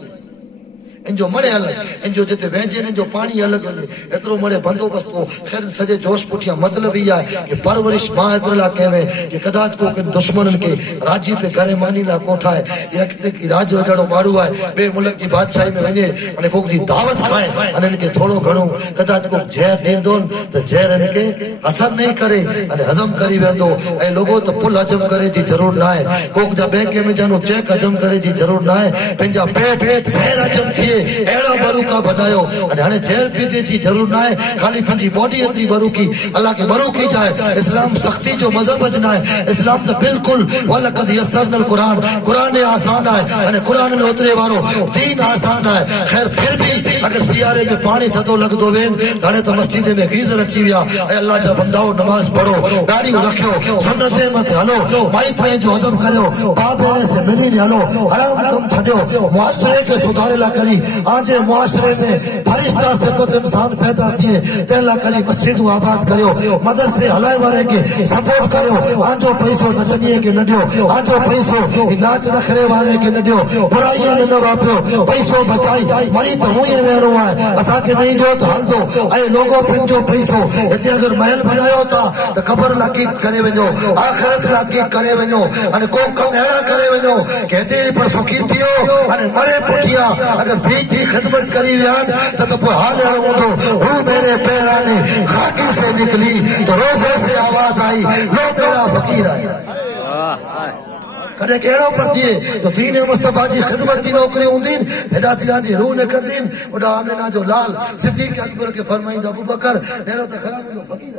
इंजो मड़े अलग इंजो जिते वेंजे इंजो पानी अलग वजे एतरो मड़े बंदोबस्त हो खैर सजे जोश पुठिया मतलब ही है कि परवरिश मां एतरला कहवे कि कदाच को के दुश्मनन के राजी पे घरे मानी ला कोठा है या किते की राज वजड़ो मारू है बे मुल्क जी बादशाही में वने अने कोक जी दावत खाए अने इनके थोड़ो घणो कदाच को जहर देंदो तो जहर इनके असर नहीं करे अने हजम करी वेंदो ए लोगो तो पुल हजम करे जी जरूर ना है कोक जा बैंक में जानो चेक हजम करे जी जरूर ना है पंजा पेट जहर हजम थिए एड़ा बरूका बनायो अने हाने जहर पीते जी जरूर ना है खाली पंजी बॉडी एतरी बरूकी अल्लाह के बरूकी जाए इस्लाम सख्ती जो मजहब ना है इस्लाम तो बिल्कुल वलकद यसरनल कुरान कुरान आसान है अने कुरान में उतरे वारो दीन आसान है खैर फिर भी अगर सियारे में पानी थदो लगदो वेन हाने तो मस्जिद में गीजर अची विया ए अल्लाह जा बंदाओ नमाज पढ़ो दाढ़ी रखो सुन्नत मत हलो माई पे जो अदब करो बाप बेटे से मिली ने हलो हराम कम छड्यो मुआशरे के सुधारेला करी आजे मुआशरे में फरिश्ता सिफत इंसान पैदा थिए तेला करी मस्जिद आबाद करियो मदरसे हलाए वाले के सपोर्ट करियो आजो पैसो नचनिए के न दियो आजो पैसो नाच नखरे वाले के न दियो बुराइयों में न वापरियो पैसो बचाई मरी तो मुए वेणो है असा के नहीं दियो तो हल दो ऐ लोगो पंजो पैसो इते अगर महल बनायो था तो कबर लाकीब करे वजो आखिरत लाकीब करे वजो अने को कम एड़ा करे वजो कहते पर सुखी थियो अने मरे पुठिया अगर भीठी खिदमत करी व्यान तो हाल एड़ो होंदो रूह मेरे पैराने खाकी से निकली तो रोजे से आवाज आई लो मेरा फकीर आई कदे केड़ो पड़ती तो दीन मुस्तफा जी खिदमत की नौकरी हुंदीन तेडा तिया जी रूह ने कर दीन ओडा आमिना जो लाल सिद्दीक अकबर के फरमाइंदा अबू बकर नेरो तो खराब जो फकीर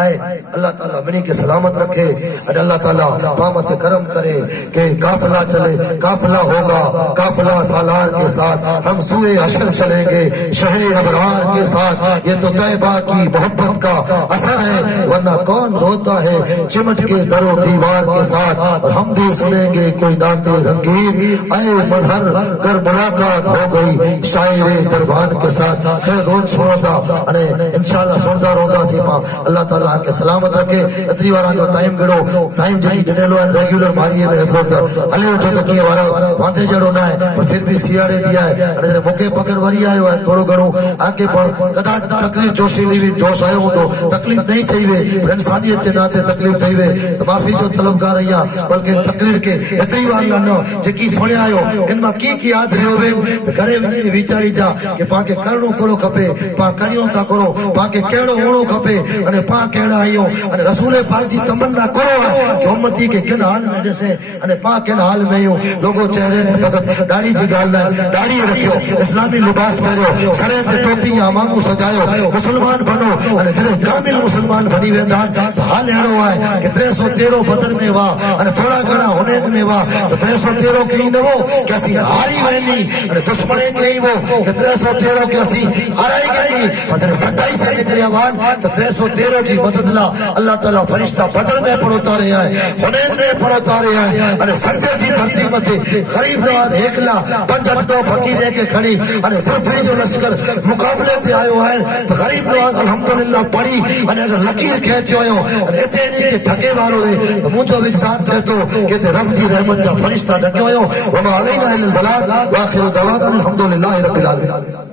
आए अल्लाह ताला मनी के सलामत रखे और अल्लाह ताला पामत करम करे कि काफिला चले काफिला होगा काफिला सालार के साथ हम सूए हशर चलेंगे शहर अबरार के साथ ये तो तैबा की मोहब्बत का असर है वरना कौन रोता है चिमट के दरो दीवार के साथ और हम भी सुनेंगे कोई नाते रंगीन आए मजहर कर मुलाकात हो गई शायरे दरबान के साथ खैर रोज सुनता अने इंशाल्लाह सुनता रोंदा सी मां अल्लाह ताला के सलामत रखे एतरी वारा जो टाइम गड़ो टाइम जकी दिनेलो है रेगुलर मारिए में एतरो हले उठो तो की वारा वांदे जड़ो ना है पर फिर भी सियारे दिया है अने मुके पकड़ वरी आयो है थोड़ो घणो आके पण कदा तकलीफ जोशीली भी जोश आयो तो तकलीफ नहीं थई वे इंसानियत के नाते तकलीफ थई वे तो माफी जो तलबगार रहिया बल्कि तकरीर के एतरी वार न जकी सुने आयो इनमा की याद रहियो वे तो घरे वनी विचारी जा कि पाके करणो करो खपे पा करियो ता करो पाके केड़ो होणो खपे अने पा केड़ा आयो अने रसूल पाक जी तमन्ना करो कि उम्मती के किन हाल में दसे अने पा किन हाल में हो लोगो चेहरे ने फकत दाढ़ी जी गाल ना दाढ़ी रखियो इस्लामी लिबास पहनो सरे ते टोपी या मांगू सजायो मुसलमान बनो अने जरे कामिल मुसलमान बनी वेंदा हाल एड़ो है कि 313 बदर में वा अने थोड़ा घणा हुनैन में वा तो 313 के न हो कि असि हारी वेनी अने दुश्मने के ही वो कि 313 के असि हाराई गनी पर जरे 27 से निकलिया वान तो 313 की मदद ला अल्लाह ताला फरिश्ता बदर में पड़ोता रहा है हुनैन में पड़ोता रहा है अने सज्जर जी धरती मथे गरीब नवाज एकला 5 फकीर के खड़ी अने पृथ्वी जो लश्कर मुकाबले ते आयो है तो गरीब नवाज अल्हम्दुलिल्लाह पड़ी अने अगर लकीर खेचो आयो अने एते नहीं के ठगे वारो है तो मुझो विजदान थे तो के ते रब जी रहमत जा फरिश्ता ढक्यो आयो वमा अलैना इल्लल बलाग व आखिर दवाना अल्हम्दुलिल्लाहि रब्बिल आलमीन।